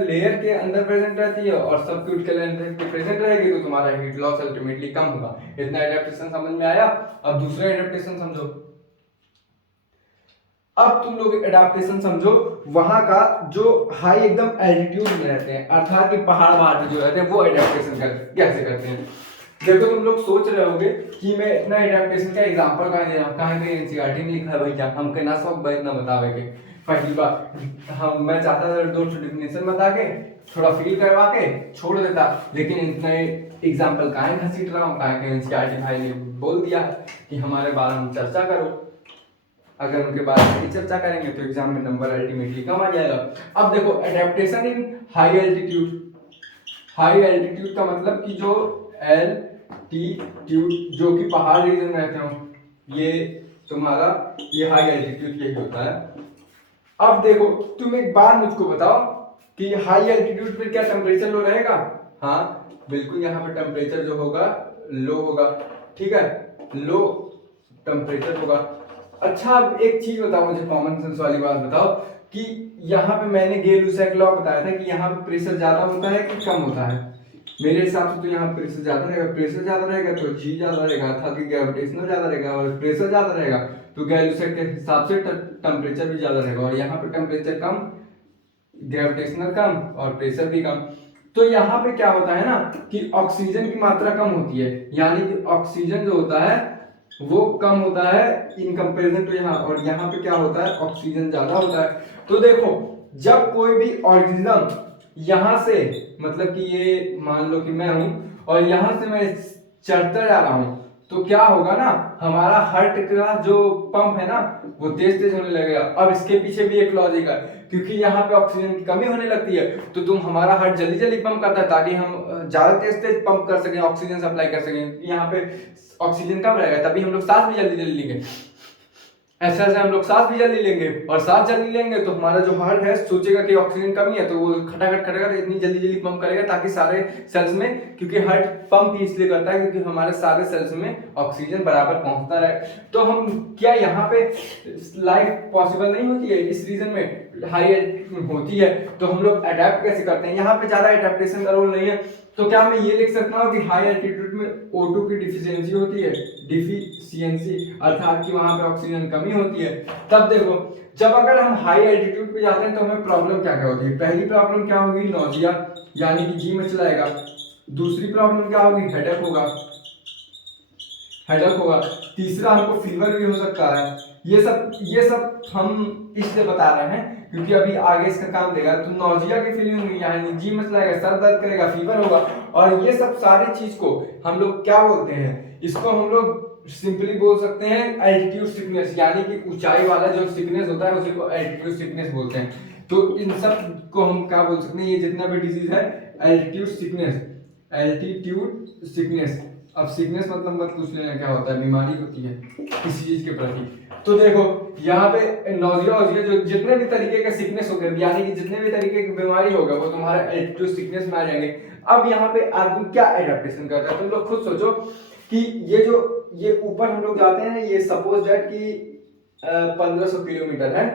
लेयर के अंदर प्रेजेंट रहती है, और सब क्यूटिकल अंदर के प्रेजेंट रहेगी तो तुम्हारा हीट लॉस अल्टीमेटली कम होगा। इतना एडेप्टेशन समझ में आया। अब दूसरा एडेप्टेशन समझो, अब तुम लोग एडाप्टेशन समझो वहां का जो हाई एकदम एल्टीट्यूड में रहते हैं, अर्थात कि पहाड़ जो रहते हैं, वो एडाप्टेशन कैसे करते हैं। देखो तुम लोग सोच रहे होगे कि मैं इतना एडेप्टेशन का एग्जांपल कहाँ दे रहा हूँ, कहाँ पे एनसीईआरटी में लिखा है भैया, हमके ना शौक भाई इतना बतावे के। पहली बार मैं चाहता था दो डेफिनेशन बता के थोड़ा फील करवा के छोड़ देता, लेकिन इतना एग्जांपल कहाँ घसीट रहा हूँ, कहाँ के एनसीईआरटी भाई ने बोल दिया कि हमारे बारे में चर्चा करो, अगर उनके बारे में चर्चा करेंगे तो एग्जाम में नंबर अल्टीमेटली कम आ जाएगा। अब देखो एडेप्टेशन इन हाई एल्टीट्यूड का मतलब कि जो एल्टीट्यूड जो कि पहाड़ रीजन में रहते हो, ये तुम्हारा ये हाई एल्टीट्यूड यही होता है। अब देखो तुम एक बार मुझको बताओ कि हाई एल्टीट्यूड पे क्या टेम्परेचर लो रहेगा? हाँ बिल्कुल, यहाँ पे टेम्परेचर जो होगा लो होगा, ठीक है, लो टेम्परेचर होगा। अच्छा अब एक चीज बताओ मुझे, कॉमन सेंस वाली बात बताओ कि यहाँ पे मैंने गेल-लुसाक लॉ बताया था कि यहाँ पे प्रेशर ज्यादा होता है कि कम होता है। मेरे हिसाब से तो यहाँ प्रेशर ज्यादा रहेगा तो जी ज्यादा रहेगा, अर्थात कि ग्रेविटेशनल ज्यादा रहेगा, और प्रेशर ज्यादा रहेगा तो गेल-लुसाक के हिसाब से टेम्परेचर भी ज्यादा रहेगा, और यहाँ पे टेम्परेचर कम, ग्रेविटेशनल कम और प्रेशर भी कम। तो यहाँ पे क्या होता है ना कि ऑक्सीजन की मात्रा कम होती है, यानी कि ऑक्सीजन जो होता है वो कम होता है इन कंपैरिजन टू यहाँ, और यहाँ पे क्या होता है ऑक्सीजन ज्यादा होता है। तो देखो जब कोई भी ऑर्गेनिज्म यहाँ से, मतलब कि ये मान लो कि मैं हूं और यहाँ से मैं चढ़ता जा रहा हूं, तो क्या होगा ना, हमारा हार्ट का जो पंप है ना वो तेज तेज होने लगेगा। अब इसके पीछे भी एक लॉजिक है, क्योंकि यहाँ पे ऑक्सीजन की कमी होने लगती है तो तुम हमारा हार्ट जल्दी जल्दी पंप करता है ताकि हम ज्यादा तेज तेज पंप कर सकें, ऑक्सीजन सप्लाई कर सकें। यहाँ पे ऑक्सीजन कम रहेगा तभी हम लोग सांस भी जल्दी जल्दी लेंगे, ऐसे ऐसे हम लोग सांस भी जल्दी लेंगे, और सांस जल्दी लेंगे तो हमारा जो हार्ट है सोचेगा कि ऑक्सीजन कमी है, तो वो खटाखट खटाखट इतनी जल्दी जल्दी पंप करेगा ताकि सारे सेल्स में, क्योंकि हार्ट पंप ही इसलिए करता है क्योंकि हमारे सारे सेल्स में ऑक्सीजन बराबर पहुंचता रहे। तो हम क्या यहाँ पे लाइफ पॉसिबल नहीं होती है इस रीजन में, हाई होती है, तो हम लोग अडेप्ट कैसे करते हैं, यहाँ पे ज्यादा एडेप्टेशन का रोल नहीं है। तो क्या मैं ये लिख सकता हूँ कि हाई एल्टीट्यूड में O2 की डिफिशियंसी होती है, डिफिशियंसी अर्थात कि वहां पे ऑक्सीजन कमी होती है। तब देखो जब अगर हम हाई एल्टीट्यूड पे जाते हैं तो हमें प्रॉब्लम क्या क्या होती है। पहली प्रॉब्लम क्या होगी, नौजिया यानी कि जी मचलाएगा। दूसरी प्रॉब्लम क्या होगी, हेडेक होगा, हेडेक होगा। तीसरा हमको फीवर भी हो सकता है। ये सब हम इसलिए बता रहे हैं क्योंकि अभी आगे इसका काम देगा। तो नौजिया की फीलिंग होगी, यानी जी मचलाएगा, सर दर्द करेगा, फीवर होगा, और ये सब सारी चीज को हम लोग क्या बोलते हैं, इसको हम लोग सिंपली बोल सकते हैं एल्टीट्यूड सिकनेस, यानी कि ऊंचाई वाला जो सिकनेस होता है उसी को एल्टीट्यूड सिकनेस बोलते हैं। तो इन सब को हम क्या बोल सकते हैं, ये जितना भी डिजीज है एल्टीट्यूड सिकनेस, एल्टीट्यूड सिकनेस। अब सिकनेस मतलब मत पूछ लेना क्या होता है, बीमारी होती है किसी चीज के प्रति। तो देखो यहाँ पे नौजिया वोजिया जो जितने भी तरीके के सिकनेस हो गए, यानी कि जितने भी तरीके की बीमारी होगा वो तुम्हारा एल्टीट्यूड सिकनेस में आ जाएंगे। अब यहाँ पे आदमी क्या एडेप्टेशन करता है, तुम लोग खुद सोचो कि ये ऊपर हम लोग जाते हैं, ये सपोज दैट कि 1500 किलोमीटर है,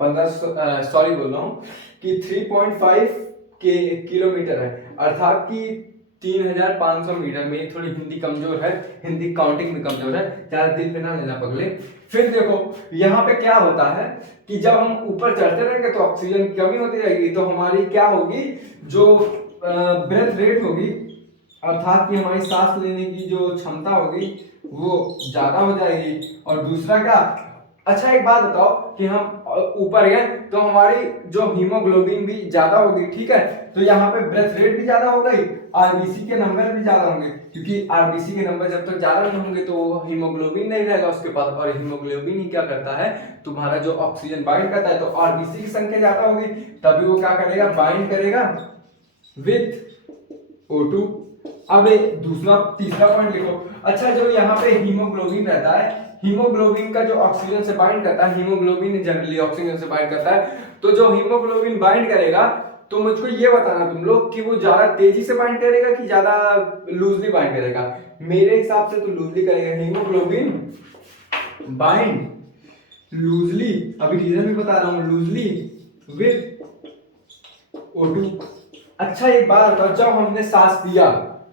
1500 सॉरी बोल रहा हूँ कि 3.5 किलोमीटर है, अर्थात कि 3500 मीटर। मेरी थोड़ी हिंदी कमजोर है, हिंदी काउंटिंग में कमजोर है, ज्यादा दिल पे ना लेना पगले। फिर देखो यहाँ पे क्या होता है कि जब हम ऊपर चढ़ते रहेंगे तो ऑक्सीजन की कमी होती रहेगी, तो हमारी क्या होगी, जो ब्रेथ रेट होगी, अर्थात कि हमारी सांस लेने की जो क्षमता होगी वो ज्यादा हो जाएगी। और दूसरा क्या, अच्छा एक बात बताओ कि हम ऊपर गए तो हमारी जो हीमोग्लोबिन भी ज्यादा होगी, ठीक है, तो यहाँ पे ब्रेथ रेट भी ज्यादा हो गई, आरबीसी के नंबर भी ज्यादा होंगे, क्योंकि आरबीसी के नंबर जब तक ज्यादा नहीं होंगे तो हीमोग्लोबिन नहीं रहेगा उसके पास, और हीमोग्लोबिन ही क्या करता है, तुम्हारा जो ऑक्सीजन बाइंड करता है, तो आरबीसी की संख्या ज्यादा होगी, तभी वो क्या करेगा, बाइंड करेगा विथ O2। अब दूसरा तीसरा पॉइंट लिखो। अच्छा जो यहाँ पे हीमोग्लोबिन रहता है, हीमोग्लोबिन का जो ऑक्सीजन से बाइंड करता है, हीमोग्लोबिन जनरली ऑक्सीजन से बाइंड करता है, तो जो हीमोग्लोबिन बाइंड करेगा, तो मुझको ये बताना तुम लोग कि वो ज्यादा तेजी से बाइंड करेगा कि ज्यादा लूजली बाइंड करेगा। मेरे हिसाब से तो लूजली करेगा, हीमोग्लोबिन बाइंड लूजली, अभी रीजन भी बता रहा हूँ, लूजली विथ O2। अच्छा एक बात बताओ, जब हमने सांस लिया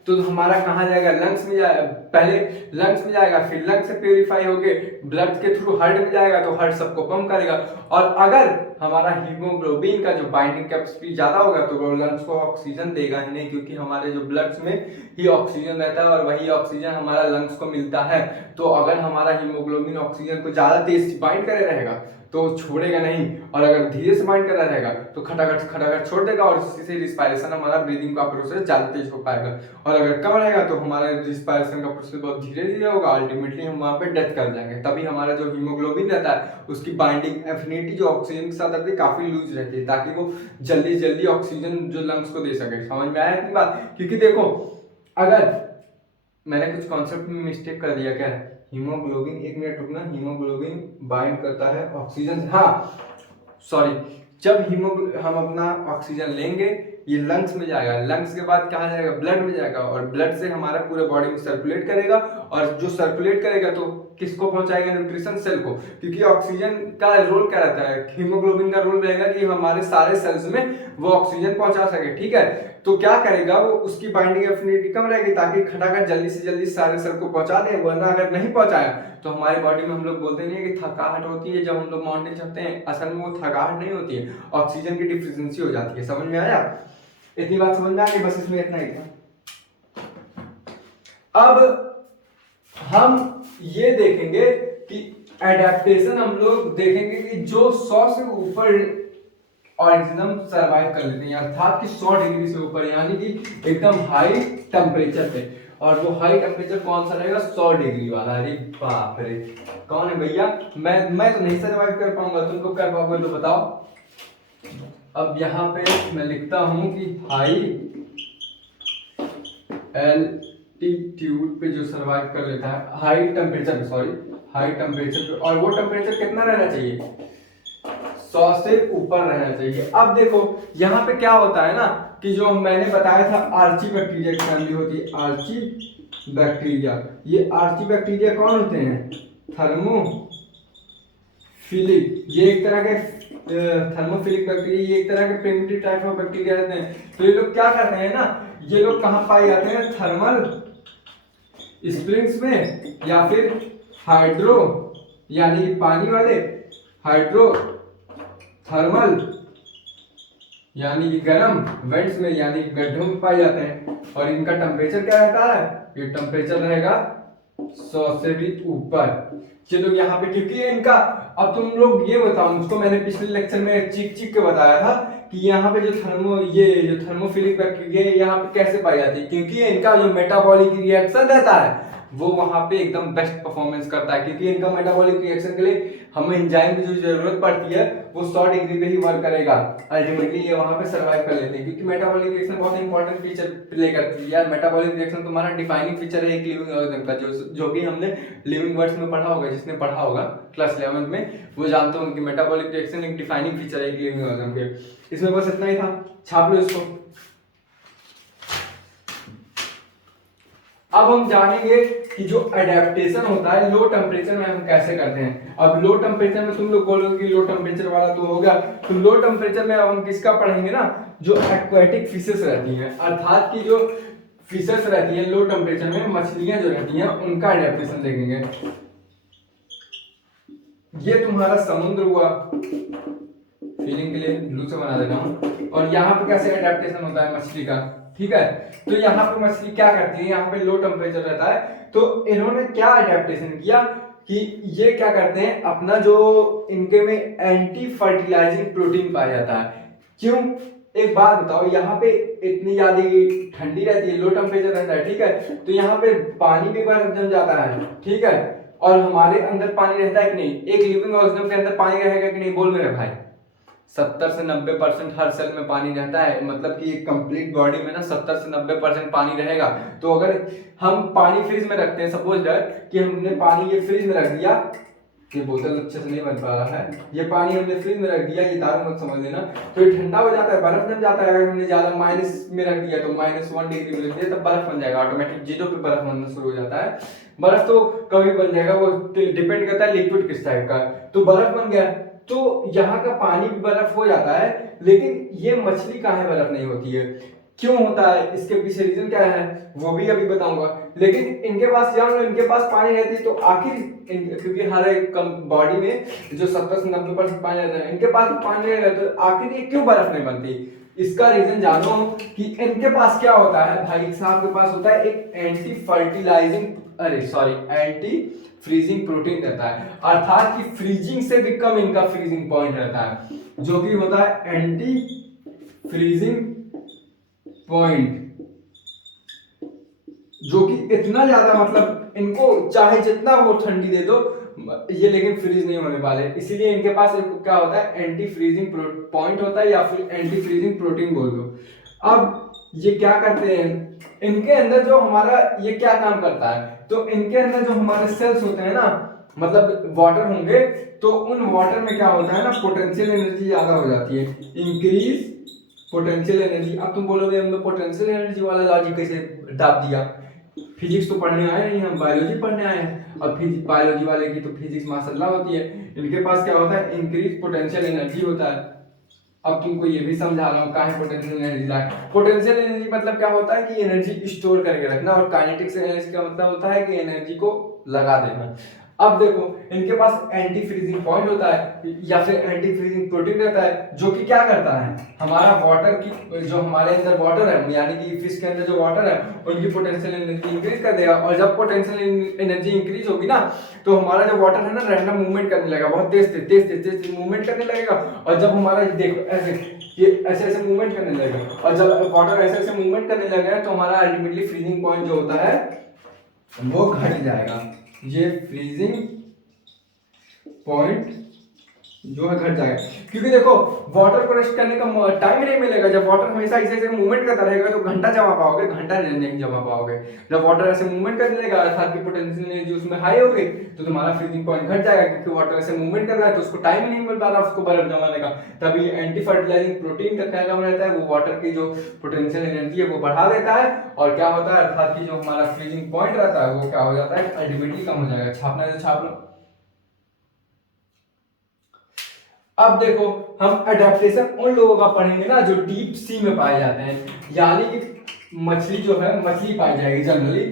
तो हमारा कहाँ जाएगा, लंग्स में जाएगा, पहले लंग्स में जाएगा, फिर लंग्स से प्योरीफाई होके ब्लड के थ्रू हार्ट में जाएगा, तो हार्ट सबको पंप करेगा। और अगर हमारा हीमोग्लोबिन का जो बाइंडिंग कैपेसिटी ज्यादा होगा तो वो लंग्स को ऑक्सीजन देगा ही नहीं, क्योंकि हमारे जो ब्लड्स में ही ऑक्सीजन रहता है और वही ऑक्सीजन हमारा लंग्स को मिलता है। तो अगर हमारा हीमोग्लोबिन ऑक्सीजन को ज्यादा तेज बाइंड करे रहेगा तो छोड़ेगा नहीं, और अगर धीरे से बाइंड कर रहेगा तो खटाखट खटाखट छोड़ देगा, और इसी से रिस्पायरेशन हमारा ब्रीदिंग का प्रोसेस ज्यादा तेज हो पाएगा। और अगर कम रहेगा तो हमारा रिस्पायरेशन का प्रोसेस बहुत धीरे धीरे होगा, अल्टीमेटली हम वहां पे डेथ कर जाएंगे। तभी हमारा जो हीमोग्लोबिन रहता है उसकी बाइंडिंग एफिनिटी जो ऑक्सीजन के साथ रहती है काफी लूज रहती है, ताकि वो जल्दी जल्दी ऑक्सीजन जो लंग्स को दे सके। समझ में आया इतनी बात, क्योंकि देखो अगर मैंने कुछ कॉन्सेप्ट में मिस्टेक कर दिया क्या, हीमोग्लोबिन, एक मिनट रुकना, हीमोग्लोबिन बाइंड करता है ऑक्सीजन, हाँ सॉरी, जब हम अपना ऑक्सीजन लेंगे ये लंग्स में जाएगा, लंग्स के बाद कहाँ जाएगा, ब्लड में जाएगा, और ब्लड से हमारा पूरे बॉडी में सर्कुलेट करेगा, और जो सर्कुलेट करेगा तो किसको पहुंचाएगा, न्यूट्रिशन सेल को, क्योंकि ऑक्सीजन का रोल क्या रहता है, हीमोग्लोबिन का रोल रहेगा कि हमारे सारे सेल्स में वो ऑक्सीजन पहुंचा सके, ठीक है। तो क्या करेगा वो, उसकी बाइंडिंग एफिनिटी कम रहेगी ताकि खटाखट जल्दी से जल्दी सारे सेल को पहुंचा दे, वरना अगर नहीं पहुंचाया तो हमारी बॉडी में, हम लोग बोलते नहीं है कि थकावट होती है जब हम लोग माउंटेन चढ़ते हैं, असल में वो थकावट नहीं होती है, ऑक्सीजन की डिफिशियंसी हो जाती है। समझ में आया, इतनी बात समझ में आ गई, बस इसमें इतना ही था। अब हम ये देखेंगे कि एडेप्टेशन हम लोग देखेंगे कि जो 100 से ऊपर ऑर्गेनिज्म सरवाइव कर लेते हैं, अर्थात कि 100 डिग्री से ऊपर, यानी कि एकदम हाई टेम्परेचर पे, और वो हाई टेम्परेचर कौन सा रहेगा, 100 डिग्री वाला। अरे बाप रे, कौन है भैया, मैं तो नहीं सरवाइव कर पाऊंगा, तुमको कर पाओगे तो बताओ। अब यहाँ पे मैं लिखता हूं कि हाई एल्टीट्यूड पे जो सरवाइव कर लेता है, हाई टेम्परेचर पे, सॉरी हाई टेम्परेचर पे, और वो टेम्परेचर कितना रहना चाहिए, 100 से ऊपर रहना चाहिए। अब देखो यहाँ पे क्या होता है ना कि जो मैंने बताया था आर्ची बैक्टीरिया की फैमिली होती है, आर्ची बैक्टीरिया। ये आर्ची बैक्टीरिया कौन होते हैं, थर्मोफिलिक। ये एक तरह के थर्मोफिलिक बैक्टीरिया, ये एक तरह के प्रिमिटिव टाइप ऑफ बैक्टीरिया रहते हैं। तो ये लोग क्या करते हैं ना, ये लोग कहाँ पाए जाते हैं, थर्मल स्प्रिंग्स में, या फिर हाइड्रो यानी पानी वाले, हाइड्रो थर्मल यानी कि गर्म वेंट्स में यानी गड्ढों में पाए जाते हैं। और इनका टेम्परेचर क्या रहता है, ये टेम्परेचर रहेगा 100 से भी ऊपर। चलो यहाँ पे क्योंकि इनका, अब तुम लोग ये बताओ मुझको, मैंने पिछले लेक्चर में चिक चिक के बताया था कि यहाँ पे जो थर्मोफिलिक बैक्टीरिया यहाँ पे कैसे पाई जाती है, क्योंकि इनका जो मेटाबॉलिक रिएक्शन रहता है वो वहां पे एकदम बेस्ट परफॉर्मेंस करता है, क्योंकि इनका मेटाबॉलिक रिएक्शन के लिए हमें एंजाइम की जो जरूरत पड़ती है वो 100 डिग्री पे ही वर्क करेगा। अल्टीमेटली ये वहां पे सर्वाइव कर लेते हैं, क्योंकि मेटाबॉलिक रिएक्शन बहुत इंपॉर्टेंट फीचर प्ले करती है यार। मेटाबॉलिक रिएक्शन तुम्हारा डिफाइनिंग फीचर है एक लिविंग ऑर्गेनिज्म का, जो भी हमने लिविंग वर्ड्स में पढ़ा होगा, जिसने पढ़ा होगा क्लास 11 में वो जानते होंगे कि मेटाबॉलिक रिएक्शन एक डिफाइनिंग फीचर है एक लिविंग ऑर्गेनिज्म के। इसमें बस इतना ही था, छाप लो इसको। अब हम जानेंगे कि जो एडेप्टेशन होता है लो टेम्परेचर में हम कैसे करते हैं। अब लो टेम्परेचर में तुम लोग बोलोगे कि लो टेम्परेचर वाला तो हो गया, तो लो टेम्परेचर में अब हम किसका पढ़ेंगे ना, जो एक्वाटिक फिशेस रहती हैं, अर्थात की जो फिशेस रहती हैं लो टेम्परेचर में, मछलियां जो रहती हैं उनका एडेप्टेशन देखेंगे। ये तुम्हारा समुद्र हुआ, फीलिंग के लिए ब्लू से बना देना हूं, और यहाँ पे कैसे एडेप्टेशन होता है मछली का, ठीक है। तो यहाँ पे मछली क्या करती है, यहाँ पे लो टेम्परेचर रहता है, तो इन्होंने क्या एडेप्टेशन किया कि ये क्या करते हैं, अपना जो इनके में एंटी फर्टिलाइजिंग प्रोटीन पाया जाता है। क्यों, एक बात बताओ, यहाँ पे इतनी ज्यादा ठंडी रहती है, लो टेम्परेचर रहता है, ठीक है, तो यहाँ पे पानी भी बर्फ जम जाता है, ठीक है, और हमारे अंदर पानी रहता है कि नहीं, एक लिविंग ऑर्गेनिज्म के अंदर पानी रहेगा कि नहीं, बोल मेरे भाई, 70 से 90% हर सेल में पानी रहता है, मतलब कि एक कंप्लीट बॉडी में ना 70 से 90% पानी रहेगा। तो अगर हम पानी फ्रिज में रखते हैं, सपोज दैट कि हमने पानी ये फ्रिज में रख दिया, ये बोतल अच्छे से नहीं बन पा रहा है, ये पानी हमने फ्रिज में रख दिया, ये दारू मत समझ लेना, तो ये ठंडा हो जाता है, बर्फ जम जाता है। अगर हमने ज्यादा माइनस में रख दिया तो -1 डिग्री में रख दिया तब बर्फ बन जाएगा, ऑटोमेटिक जीरो पे बर्फ बनना शुरू हो जाता है। बर्फ तो कभी बन जाएगा, वो डिपेंड करता है लिक्विड किस टाइप का, तो बर्फ बन गया, तो यहाँ का पानी भी बर्फ हो जाता है, लेकिन ये मछली काहे बर्फ नहीं होती है, क्यों होता है, इसके पीछे रीजन क्या है वो भी अभी बताऊंगा। लेकिन इनके पास जान लो, इनके पास पानी रहती है तो आखिर क्योंकि हर एक बॉडी में जो 70 से 90% पानी रहता है, इनके पास पानी नहीं रहता, तो आखिर ये क्यों बर्फ नहीं बनती, इसका रीजन जानो कि इनके पास क्या होता है भाई साहब, के पास होता है एक एंटी फ्रीजिंग प्रोटीन रहता है, अर्थात कि फ्रीजिंग से भी कम इनका फ्रीजिंग पॉइंट रहता है, जो कि होता है एंटी फ्रीजिंग पॉइंट, जो कि इतना ज्यादा, मतलब इनको चाहे जितना वो ठंडी दे दो ये लेकिन फ्रीज नहीं होने वाले, इसीलिए इनके पास क्या होता है, एंटी फ्रीजिंग पॉइंट होता है, या फिर एंटी फ्रीजिंग प्रोटीन बोल दो। अब ये क्या करते हैं, इनके अंदर जो हमारा ये क्या काम करता है, तो इनके अंदर जो हमारे सेल्स होते हैं ना, मतलब वाटर होंगे, तो उन वाटर में क्या होता है ना, पोटेंशियल एनर्जी ज्यादा हो जाती है, इंक्रीज पोटेंशियल एनर्जी। अब तुम बोलोगे हमने पोटेंशियल एनर्जी वाला लॉजिक कैसे डाल दिया, फिजिक्स तो पढ़ने आए नहीं, हम बायोलॉजी पढ़ने आए हैं, और बायोलॉजी वाले की तो फिजिक्स माशाल्लाह होती है, इनके पास क्या होता है, इंक्रीज पोटेंशियल एनर्जी होता है। अब तुमको ये भी समझा रहा हूँ काहे पोटेंशियल एनर्जी लाए। पोटेंशियल एनर्जी मतलब क्या होता है कि एनर्जी स्टोर करके रखना, और काइनेटिक्स एनर्जी का मतलब होता है कि एनर्जी को लगा देना। अब देखो इनके पास एंटी फ्रीजिंग पॉइंट होता है या फिर एंटी फ्रीजिंग प्रोटीन रहता है, जो कि क्या करता है, हमारा वाटर की जो हमारे अंदर वाटर है, यानी कि फिश के अंदर जो वाटर है उनकी पोटेंशियल एनर्जी इंक्रीज कर देगा, और जब पोटेंशियल एनर्जी इंक्रीज होगी ना, तो हमारा जो वाटर है ना रैंडम मूवमेंट करने लगेगा, बहुत तेज मूवमेंट करने लगेगा, और जब हमारा देखो ऐसे मूवमेंट करने लगेगा, और जब वाटर ऐसे मूवमेंट करने लगेगा तो हमारा अल्टीमेटली फ्रीजिंग पॉइंट जो होता है वो घट जाएगा। ये फ्रीजिंग पॉइंट जो है घट जाएगा। क्योंकि देखो वाटर को रेस्ट करने का टाइम नहीं मिलेगा। जब वाटर हमेशा ऐसे मूवमेंट करता रहेगा तो घंटा जमा पाओगे, घंटा नहीं जमा पाओगे। जब वाटर ऐसे मूवमेंट करने लगेगा अर्थात की पोटेंशियल एनर्जी उसमें हाई हो गई तो तुम्हारा फ्रीजिंग पॉइंट घट जाएगा, क्योंकि वाटर ऐसे मूवमेंट कर रहा है तो उसको टाइम ही नहीं मिल पा रहा उसको बर्फ जमाने का। तभी एंटी फर्टिलाइजिंग प्रोटीन का क्या काम रहता है, वो वाटर की जो पोटेंशियल एनर्जी है वो बढ़ा देता है, और क्या होता है अर्थात की जो हमारा फ्रीजिंग पॉइंट रहता है वो क्या हो जाता है, अल्टीमेटली कम हो जाएगा। छापना है तो छाप लो। अब देखो हम एडेप्टेशन उन लोगों का पढ़ेंगे ना जो डीप सी में पाए जाते हैं, यानी कि मछली जो है मछली पाई जाएगी जनरली।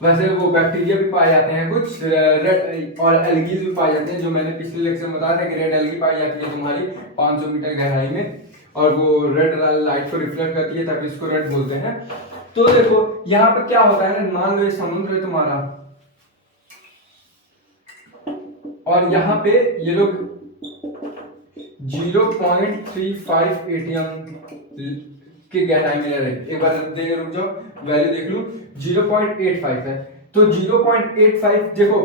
वैसे वो बैक्टीरिया भी पाए जाते हैं कुछ, रेड और एल्गीज भी पाए जाते हैं, जो मैंने पिछले लेक्चर में बताया था कि रेड एल्गी पाई जाती है तुम्हारी 500 मीटर गहराई में, और वो रेड लाइट को रिफ्लेक्ट करती है तभी इसको रेड बोलते हैं। तो देखो यहाँ पे क्या होता है ना, मान लो ये समुद्र है तुम्हारा, और यहाँ पे ये लोग 0.35 एटीएम की गहराई में रहे। एक बार रुक जाओ, वैल्यू देख लूं, 0.85 है। तो 0.85 देखो,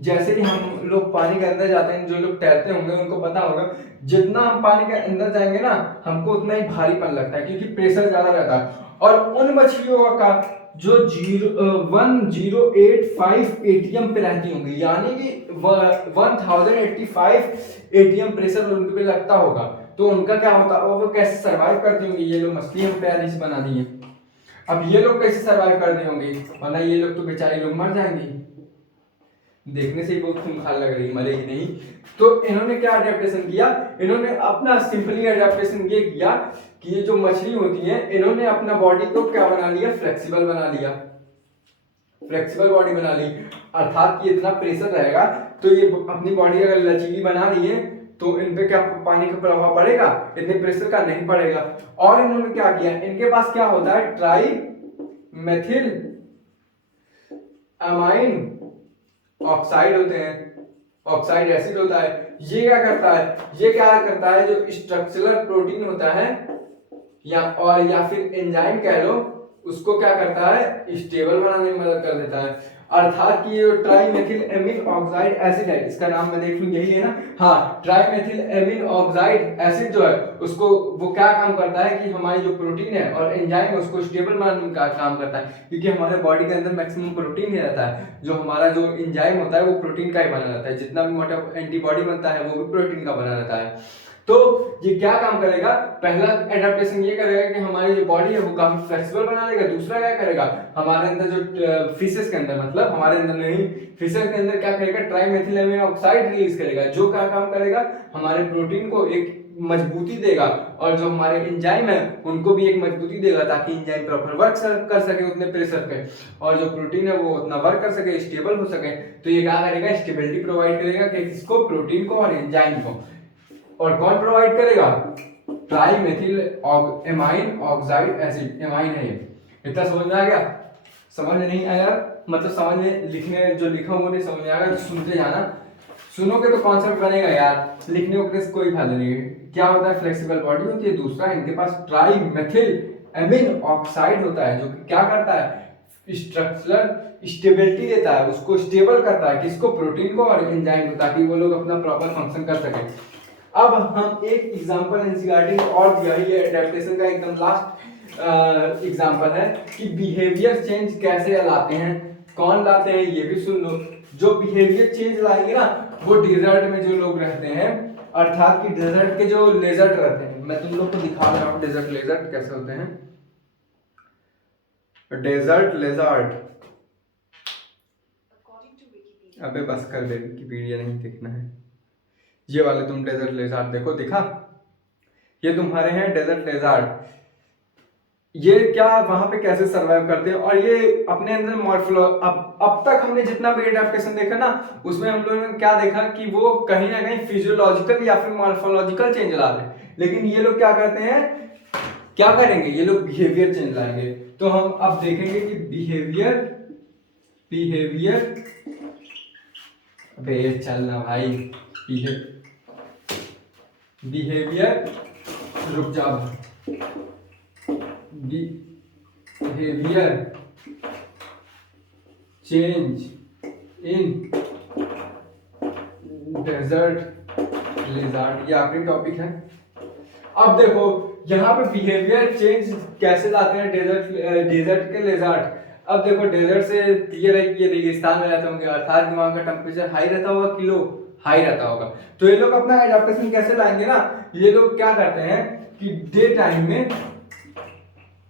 जैसे कि हम लोग पानी के अंदर जाते हैं, जो लोग तैरते होंगे उनको पता होगा जितना हम पानी के अंदर जाएंगे ना हमको उतना ही भारीपन लगता है, क्योंकि प्रेशर ज्यादा रहता है। और उन मछलियों का जो 1085 एटीएम पे रहती होंगी, यानी कि 1085 एटीएम प्रेशर उनके पे लगता होगा, तो उनका क्या होता है, वो कैसे सरवाइव करती होंगी। ये लोग मछली हम प्यारी से बना दी है, अब ये लोग कैसे सरवाइव कर रहे होंगे, वरना ये लोग तो बेचारे लोग मर जाएंगे। देखने से ही बहुत खूंखार लग रही, मरेगी नहीं। तो इन्होंने क्या अडेप्टेशन किया, इन्होंने अपना सिंपली अडेप्टेशन ये किया कि ये जो मछली होती है इन्होंने अपना बॉडी को क्या बना लिया, फ्लेक्सिबल बना लिया, फ्लेक्सिबल बॉडी बना ली। अर्थात कि इतना प्रेशर रहेगा तो ये अपनी बॉडी अगर लचीली बना रही है तो इन पे क्या पानी का प्रभाव पड़ेगा, इतने प्रेशर का नहीं पड़ेगा। और इन्होंने क्या किया, इनके पास क्या होता है, ट्राई मेथिल अमाइन ऑक्साइड होते हैं, ऑक्साइड एसिड होता है। ये क्या करता है, ये क्या करता है, जो स्ट्रक्चरल प्रोटीन होता है या फिर एंजाइम कह लो, उसको क्या करता है, स्टेबल बनाने में मदद कर देता है। अर्थात कि ये ट्राइमेथिल एमिन ऑक्साइड एसिड है, इसका नाम मैं देख लूं, यही है ना, हाँ, ट्राइमेथिल एमिन ऑक्साइड एसिड जो है उसको वो क्या काम करता है कि हमारी जो प्रोटीन है और एंजाइम है उसको स्टेबल बनाने का काम करता है, क्योंकि हमारे बॉडी के अंदर मैक्सिमम प्रोटीन ही रहता है। जो हमारा जो एंजाइम होता है वो प्रोटीन का ही बना रहता है, जितना भी मोटा एंटीबॉडी बनता है वो भी प्रोटीन का बना रहता है। तो ये क्या काम करेगा, पहला एडेप्टेशन ये करेगा कि हमारी जो बॉडी है वो काफी फ्लेक्सिबल बना देगा। दूसरा क्या करेगा, हमारे अंदर जो फिशेस के अंदर, मतलब हमारे अंदर नहीं, फिशेस के अंदर क्या करेगा, ट्राइमेथिलामाइन ऑक्साइड रिलीज करेगा, जो क्या काम करेगा, हमारे प्रोटीन को एक मजबूती देगा, और जो हमारे एंजाइम है उनको भी एक मजबूती देगा, ताकि एंजाइम प्रॉपर वर्क कर सके उतने प्रेशर पे, और जो प्रोटीन है वो उतना वर्क कर सके, स्टेबल हो सके। तो ये क्या करेगा, स्टेबिलिटी प्रोवाइड करेगा कि किसको, प्रोटीन को और एंजाइम को। और कौन प्रोवाइड करेगा, ट्राइमेथिल एमाइन ऑक्साइड एसिड, एमाइन है ये। इतना समझ में आ गया, समझ में नहीं आया मतलब समझ में, लिखने जो लिखा हुआ नहीं समझ में आ रहा तो सुनते जाना, सुनोगे तो कॉन्सेप्ट बनेगा यार, लिखने को कोई फायदा नहीं है। क्या होता है, फ्लेक्सिबल बॉडी होती है। दूसरा इनके पास ट्राइमेथिल एमिन ऑक्साइड होता है, जो कि क्या करता है, स्ट्रक्चरल स्टेबिलिटी देता है, उसको स्टेबल करता है, किसको, प्रोटीन को और एंजाइम को, ताकि वो लोग अपना प्रॉपर फंक्शन कर सके। अब हम एक एग्जांपल एनसीईआरटी में और दिया है, ये एडेप्टेशन का एकदम लास्ट एग्जांपल है कि बिहेवियर चेंज कैसे लाते हैं, कौन लाते हैं ये भी सुन लो। जो बिहेवियर चेंज लाएंगे ना वो डेजर्ट में जो लोग रहते हैं, अर्थात कि डेजर्ट के जो लेजर्ट रहते हैं, मैं तुम लोग को दिखा रहा हूँ डेजर्ट लेजर्ट कैसे होते हैं। डेजर्ट लेजर्ट, अबे बस कर दे, विकिपीडिया नहीं देखना है। ये वाले तुम डेजर्ट लेजर्ट देखो, दिखा, ये तुम्हारे हैं डेजर्ट लेजर्ट। ये क्या वहां पे कैसे सरवाइव करते हैं, और ये अपने अंदर मॉर्फोलॉ अब तक हमने जितना भी एडेप्टेशन देखा ना उसमें हम लोगों ने क्या देखा कि वो कहीं ना कहीं फिजियोलॉजिकल या फिर मॉर्फोलॉजिकल चेंज ला रहे हैं, लेकिन ये लोग क्या करते हैं, क्या करेंगे, ये लोग बिहेवियर चेंज लाएंगे। तो हम अब देखेंगे कि बिहेवियर बिहेवियर अबे चलना भाई, बिहेवियर रुक जा, behaviour change in desert lizard, ये आखिरी टॉपिक है। अब देखो यहाँ पे बिहेवियर चेंज कैसे लाते हैं डेजर्ट के लेजार्ड। अब देखो डेजर्ट से क्लियर है कि ये रेगिस्तान में रहते होंगे, अर्थात वहाँ का टेम्परेचर हाई रहता होगा कि लो, हाई रहता होगा। तो ये लोग अपना एडाप्टेशन कैसे लाएंगे ना, ये लोग क्या करते हैं कि डे टाइम में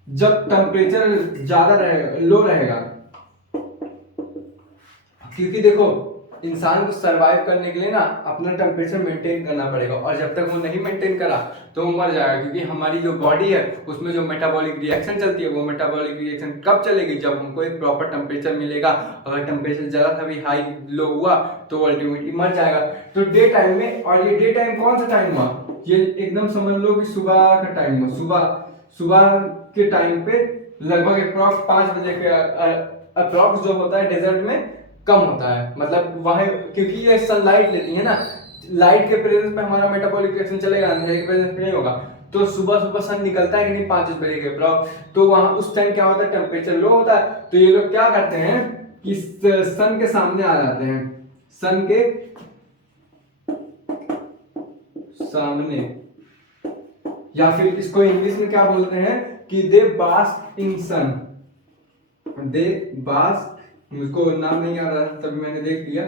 जब टेम्परेचर ज्यादा रहेगा, लो रहेगा, क्योंकि देखो इंसान को सरवाइव करने के लिए ना अपना टेम्परेचर मेंटेन करना पड़ेगा, और जब तक वो नहीं मेंटेन करा तो वो मर जाएगा, क्योंकि हमारी जो बॉडी है उसमें जो मेटाबॉलिक रिएक्शन चलती है, वो मेटाबॉलिक रिएक्शन कब चलेगी, जब हमको एक प्रॉपर टेम्परेचर मिलेगा। अगर टेम्परेचर जरा सा भी हाई लो हुआ तो अल्टीमेटली मर जाएगा। तो डे टाइम में, और ये डे टाइम कौन सा टाइम हुआ, ये एकदम समझ लो कि सुबह का टाइम हुआ। सुबह के टाइम पे लगभग अप्रॉक्स 5 बजे के अप्रॉक्स जो होता है डेजर्ट में कम होता है, मतलब वहाँ क्योंकि ये सनलाइट लेती है ना, लाइट के प्रेजेंस में हमारा मेटाबॉलिक रिएक्शन चलेगा, अंधेरे के प्रेजेंस में नहीं होगा। तो सुबह सुबह सन निकलता है कि नहीं 5 बजे के अप्रॉक्स, तो वहाँ उस टाइम क्या होता है, टेम्परेचर लो होता है। तो ये लोग क्या करते हैं कि सन के सामने आ जाते हैं, सन के सामने, या फिर इसको इंग्लिश में क्या बोलते हैं कि दे बास्क इन सन, दे बास्क, मुझको नाम नहीं आ रहा तभी मैंने देख लिया,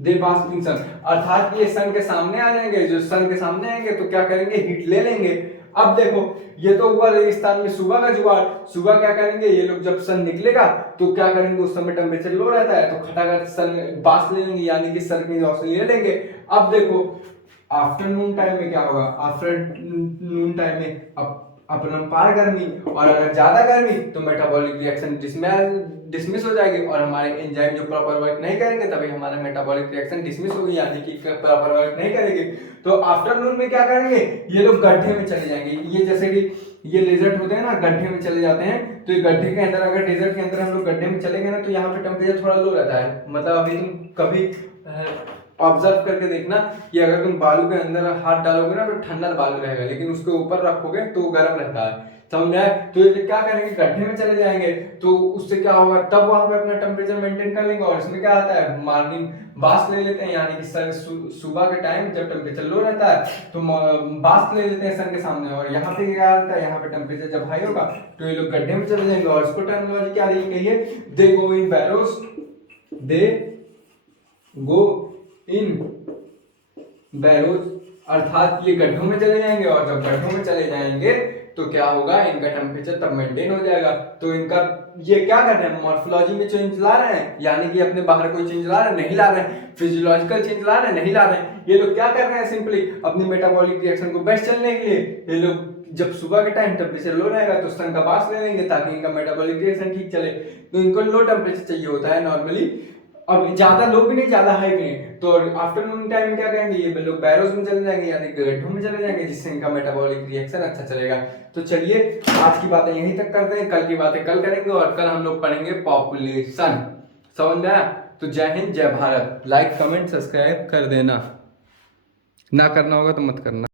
दे बास्क इन सन, अर्थात ये सन के सामने आ जाएंगे। जो सन के सामने आएंगे तो क्या करेंगे, हीट ले लेंगे। अब देखो ये तो हुआ रेगिस्तान में सुबह का जुगाड़। सुबह क्या करेंगे ये लोग, जब सन निकलेगा तो क्या करेंगे, उस समय टेम्परेचर लो रहता है तो खटाखट सन बास ले लेंगे, यानी कि सन की रोशनी ले लेंगे। अब देखो आफ्टरनून टाइम में क्या होगा, आफ्टरनून टाइम में अपरंपार गर्मी, और अगर ज्यादा गर्मी तो मेटाबॉलिक रिएक्शन डिसमिस हो जाएगी, और हमारे एंजाइम जो प्रॉपर वर्क नहीं करेंगे तभी हमारा मेटाबॉलिक रिएक्शन डिसमिस होगी, यानी कि प्रॉपर वर्क नहीं करेगी। तो आफ्टरनून में क्या करेंगे, ये लोग गड्ढे में चले जाएंगे। ये जैसे कि ये लेजर्ट होते हैं ना, गड्ढे में चले जाते हैं। तो ये गड्ढे के अंदर, अगर डेजर्ट के अंदर हम लोग गड्ढे में चलेंगे ना, तो यहाँ पे टेम्परेचर थोड़ा लो रहता है। मतलब अभी तुम कभी ऑब्जर्व करके देखना कि अगर तुम बालू के अंदर हाथ डालोगे ना तो ठंडा बालू रहेगा, लेकिन उसके ऊपर रखोगे तो गर्म रहता है, समझ में आया। तो ये क्या करेंगे, गड्ढे में चले जाएंगे, तो उससे क्या होगा, तब वहां पे अपना टेम्परेचर मेंटेन कर लेंगे। और इसमें क्या आता है, मॉर्निंग बास ले लेते हैं, यानी कि सुबह के टाइम जब टेम्परेचर लो रहता है तो बास ले लेते हैं सन के सामने। और यहाँ पे क्या आता है, यहाँ पे टेम्परेचर जब हाई होगा तो ये लोग गड्ढे में चले जाएंगे। और इसको टर्मिनोलॉजी क्या रही कहिए, दे गो इन बैरोस, दे गो इन बैरोज, अर्थात ये गड्ढों में चले जाएंगे। और जब गड्ढों में चले जाएंगे तो क्या होगा, इनका टेम्परेचर तब मेंटेन हो जाएगा। तो इनका ये क्या कर रहे हैं, मॉर्फोलॉजी में चेंज ला रहे हैं, यानी कि अपने बाहर कोई चेंज ला रहे हैं, नहीं ला रहे हैं। फिजियोलॉजिकल चेंज ला रहे हैं, नहीं ला रहे हैं। ये लोग क्या कर रहे हैं, सिंपली अपनी मेटाबॉलिक रिएक्शन को बेस्ट चलने के लिए ये लोग जब सुबह के टाइम टेम्परेचर लो रहेगा तो सन का बास ले लेंगे, ताकि इनका मेटाबॉलिक रिएक्शन ठीक चले। तो इनको लो टेम्परेचर चाहिए होता है नॉर्मली, अब ज्यादा लो भी नहीं ज्यादा हाई भी नहीं। तो आफ्टरनून टाइम में क्या करेंगे, ये लोग बैरोज में चले जाएंगे, यानी गड्ढों में चले जाएंगे, जिससे इनका मेटाबॉलिक रिएक्शन अच्छा चलेगा। तो चलिए आज की बातें यहीं तक करते हैं, कल की बातें कल करेंगे, और कल हम लोग पढ़ेंगे पॉपुलेशन। समझ में आया? तो जय हिंद, जय भारत। लाइक कमेंट सब्सक्राइब कर देना, ना करना होगा तो मत करना।